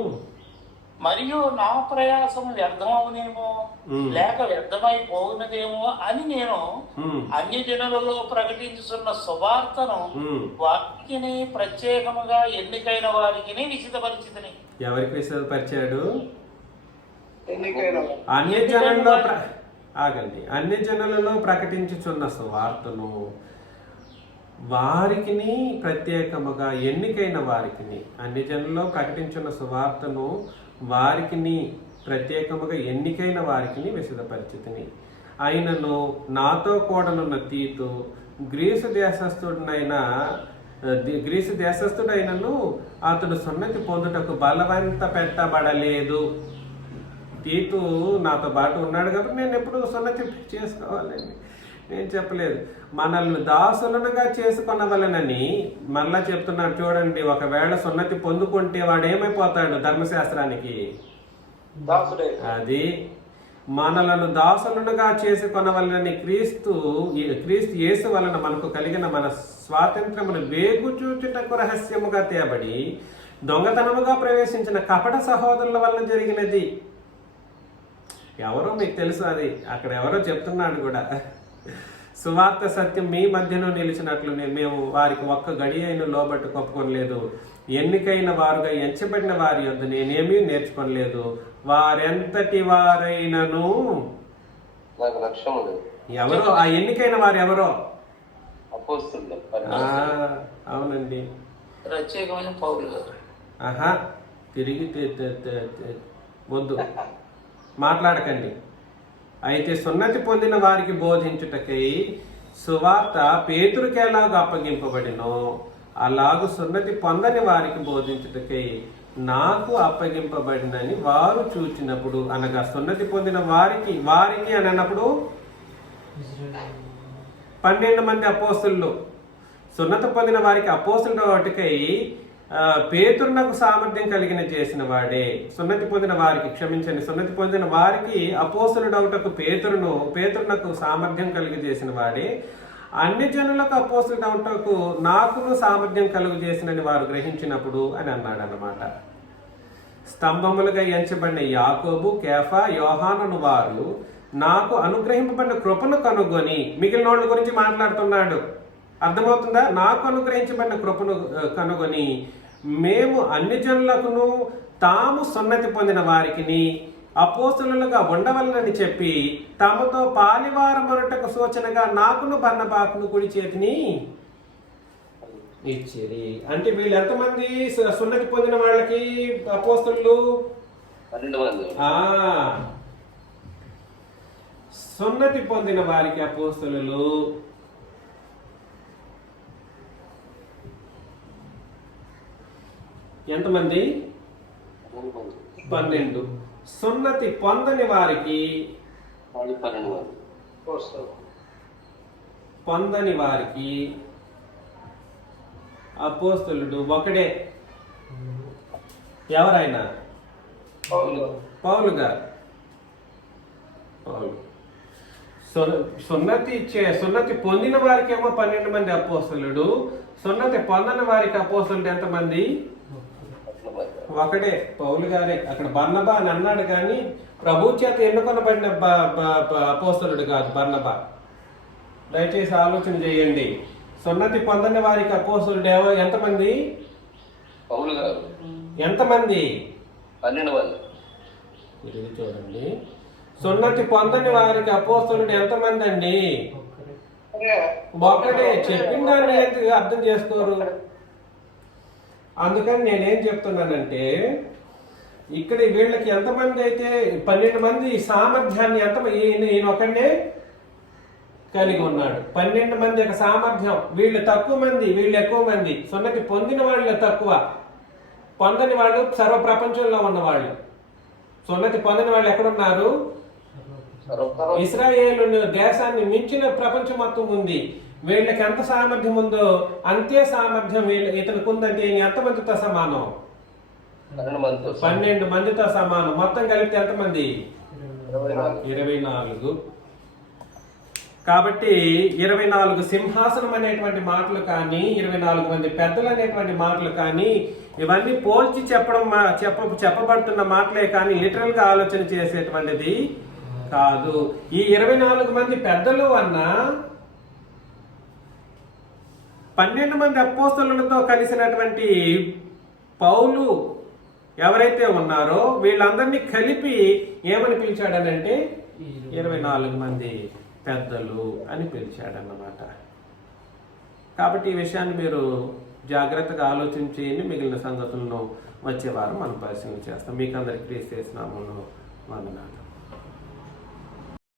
మరియు నా ప్రయాసము వ్యర్థమవునేమో లేక వ్యర్థమైపోవునదేమో అని నేను అన్యజనులలో ప్రకటించుతున్న సువార్తను వారికి ప్రత్యేకముగా ఎన్నికైన వారికి విశదపరిచితిని. ఎవరికి విశదపరిచాడు? అన్య జనులలో ప్రకటించుచున్న సువార్తను వారికి ప్రత్యేకముగా ఎన్నికైన వారికి, అన్ని జనుల్లో ప్రకటించున్న సువార్తను వారికి ప్రత్యేకముగా ఎన్నికైన వారికి విశదపరిచితిని. ఆయనను నాతో కూడనున్న తీతు గ్రీసు దేశస్థుడైనను అతడు సున్నతి పొందుటకు బలవంత పెట్టబడలేదు. తీతు నాతో పాటు ఉన్నాడు కాబట్టి నేను ఎప్పుడు సున్నతి చేసుకోవాలని నేను చెప్పలేదు. మనల్ని దాసులనుగా చేసుకొనవలనని మళ్ళా చెప్తున్నాడు చూడండి. ఒకవేళ సున్నతి పొందుకుంటే వాడు ఏమైపోతాడు? ధర్మశాస్త్రానికి అది మనలను దాసులనుగా చేసుకొనవలనని క్రీస్తు యేసు వలన మనకు కలిగిన మన స్వాతంత్రమును వేగుచూచుటకు రహస్యముగా తేబడి దొంగతనముగా ప్రవేశించిన కపట సహోదరుల వలన జరిగినది. ఎవరో మీకు తెలుసు, అది అక్కడ ఎవరో చెప్తున్నాడు కూడా. సువార్త సత్యం మీ మధ్యలో నిలిచినట్లు మేము వారికి ఒక్క గడి అయిన లోబట్టు కొప్పుకొనలేదు. ఎన్నికైన వారుగా ఎంచబడిన వారి యొద్ద నేనేమీ నేర్చుకోలేదు. వారెంతటి వారైనను ఎవరో ఆ ఎన్నికైన వారు ఎవరో అవునండి, ప్రత్యేకమైన పౌరులు. ఆహా తిరిగి వద్దు, మాట్లాడకండి. అయితే సున్నతి పొందిన వారికి బోధించుటకై సువార్త పేతురుకి ఎలాగ అప్పగింపబడినో అలాగూ సున్నతి పొందని వారికి బోధించుటకై నాకు అప్పగింపబడినని వారు చూచినప్పుడు, అనగా సున్నతి పొందిన వారికి అని అన్నప్పుడు 12 మంది అపోస్తలులు సున్నతి పొందిన వారికి అపోస్తుల వాటికై పేతురునకు సామర్థ్యం కలిగిన చేసిన వాడే. సున్నతి పొందిన వారికి క్షమించండి, సున్నతి పొందిన వారికి అపోస్తులుడవుటకు పేతురునకు సామర్థ్యం కలిగి చేసిన వాడే. అన్ని జనులకు అపోస్తులుడవుటకు నాకును సామర్థ్యం కలుగు చేసినని వారు గ్రహించినప్పుడు అని అన్నాడు అన్నమాట. స్తంభములుగా ఎంచబడిన యాకోబు, కేఫా, యోహాను వారు నాకు అనుగ్రహింపబడిన కృపను కనుగొని, మిగిలిన వాళ్ళ గురించి మాట్లాడుతున్నాడు. అర్థమవుతుందా? నాకు అనుగ్రహించబడిన కృపను కనుగొని మేము అన్ని జనులకును తాము సున్నతి పొందిన వారికి అపోస్తులుగా ఉండవలనని చెప్పి తమతో పాలివారమనుటకు సూచనగా నాకును బర్నబాకును కుడి చేతిని ఇచ్చిరి. అంటే వీళ్ళు ఎంతమంది సున్నతి పొందిన వాళ్ళకి అపోస్తులు? 12 మంది. సున్నతి పొందిన వారికి అపోస్తులు ఎంతమంది? 12. సున్నతి పొందని వారికి అపోస్తలుడు ఒకడే. ఎవరైనా? పౌలు గారు. సున్నతి పొందిన వారికి ఏమో 12 మంది అపోస్తలుడు. సున్నతి పొందని వారికి అపోస్తలుడు ఎంతమంది? ఒకడే, పౌలు గారే. అక్కడ బర్నబా అని అన్నాడు కానీ ప్రభు చేత ఎన్నుకొనబడిన అపోస్తలుడు కాదు బర్నబా. దయచేసి ఆలోచన చేయండి. సున్నతి పొందని వారికి అపోస్తలుడు ఎంతమంది? పౌలు గారు. ఎంతమంది? 12 మంది. ఇది చూడండి. సున్నతి పొందని వారికి అపోస్తలుడు ఎంతమంది అండి? ఒకటే. చెప్పిన దాన్ని అర్థం చేసుకోరు. అందుకని నేనేం చెప్తున్నానంటే, ఇక్కడ వీళ్ళకి ఎంతమంది అయితే 12 మంది సామర్థ్యాన్ని ఈయన ఒకనే కలిగి ఉన్నాడు. 12 మంది యొక్క సామర్థ్యం. వీళ్ళు తక్కువ మంది, వీళ్ళు ఎక్కువ మంది. సున్నతి పొందిన వాళ్ళు తక్కువ, పొందని వాళ్ళు సర్వ ప్రపంచంలో ఉన్నవాళ్ళు. సున్నతి పొందిన వాళ్ళు ఎక్కడున్నారు? ఇశ్రాయేలు దేశాన్ని మించిన ప్రపంచం మొత్తం ఉంది. వీళ్ళకి ఎంత సామర్థ్యం ఉందో అంతే సామర్థ్యం ఇతనికి ఉందంటే ఎంతమందితో సమానం? 12 మందితో సమానం. మొత్తం కలిపితే ఎంతమంది? 24. కాబట్టి 24 సింహాసనం అనేటువంటి మాటలు కానీ, 24 మంది పెద్దలు అనేటువంటి మాటలు కానీ, ఇవన్నీ పోల్చి చెప్పబడుతున్న మాటలే కానీ లిటరల్ గా ఆలోచన చేసేటువంటిది కాదు. ఈ 24 మంది పెద్దలు అన్నా 12 మంది అపోస్తలులతో కలిసినటువంటి పౌలు ఎవరైతే ఉన్నారో వీళ్ళందరినీ కలిపి ఏమని పిలిచాడనంటే 24 మంది పెద్దలు అని పిలిచాడన్నమాట. కాబట్టి ఈ విషయాన్ని మీరు జాగ్రత్తగా ఆలోచన చేయండి. మిగిలిన సంగతులను వచ్చే వారం మనం పరిశీలన చేస్తాం. మీకు అందరికి క్రీస్తు యేసు నామములో వందనాలు.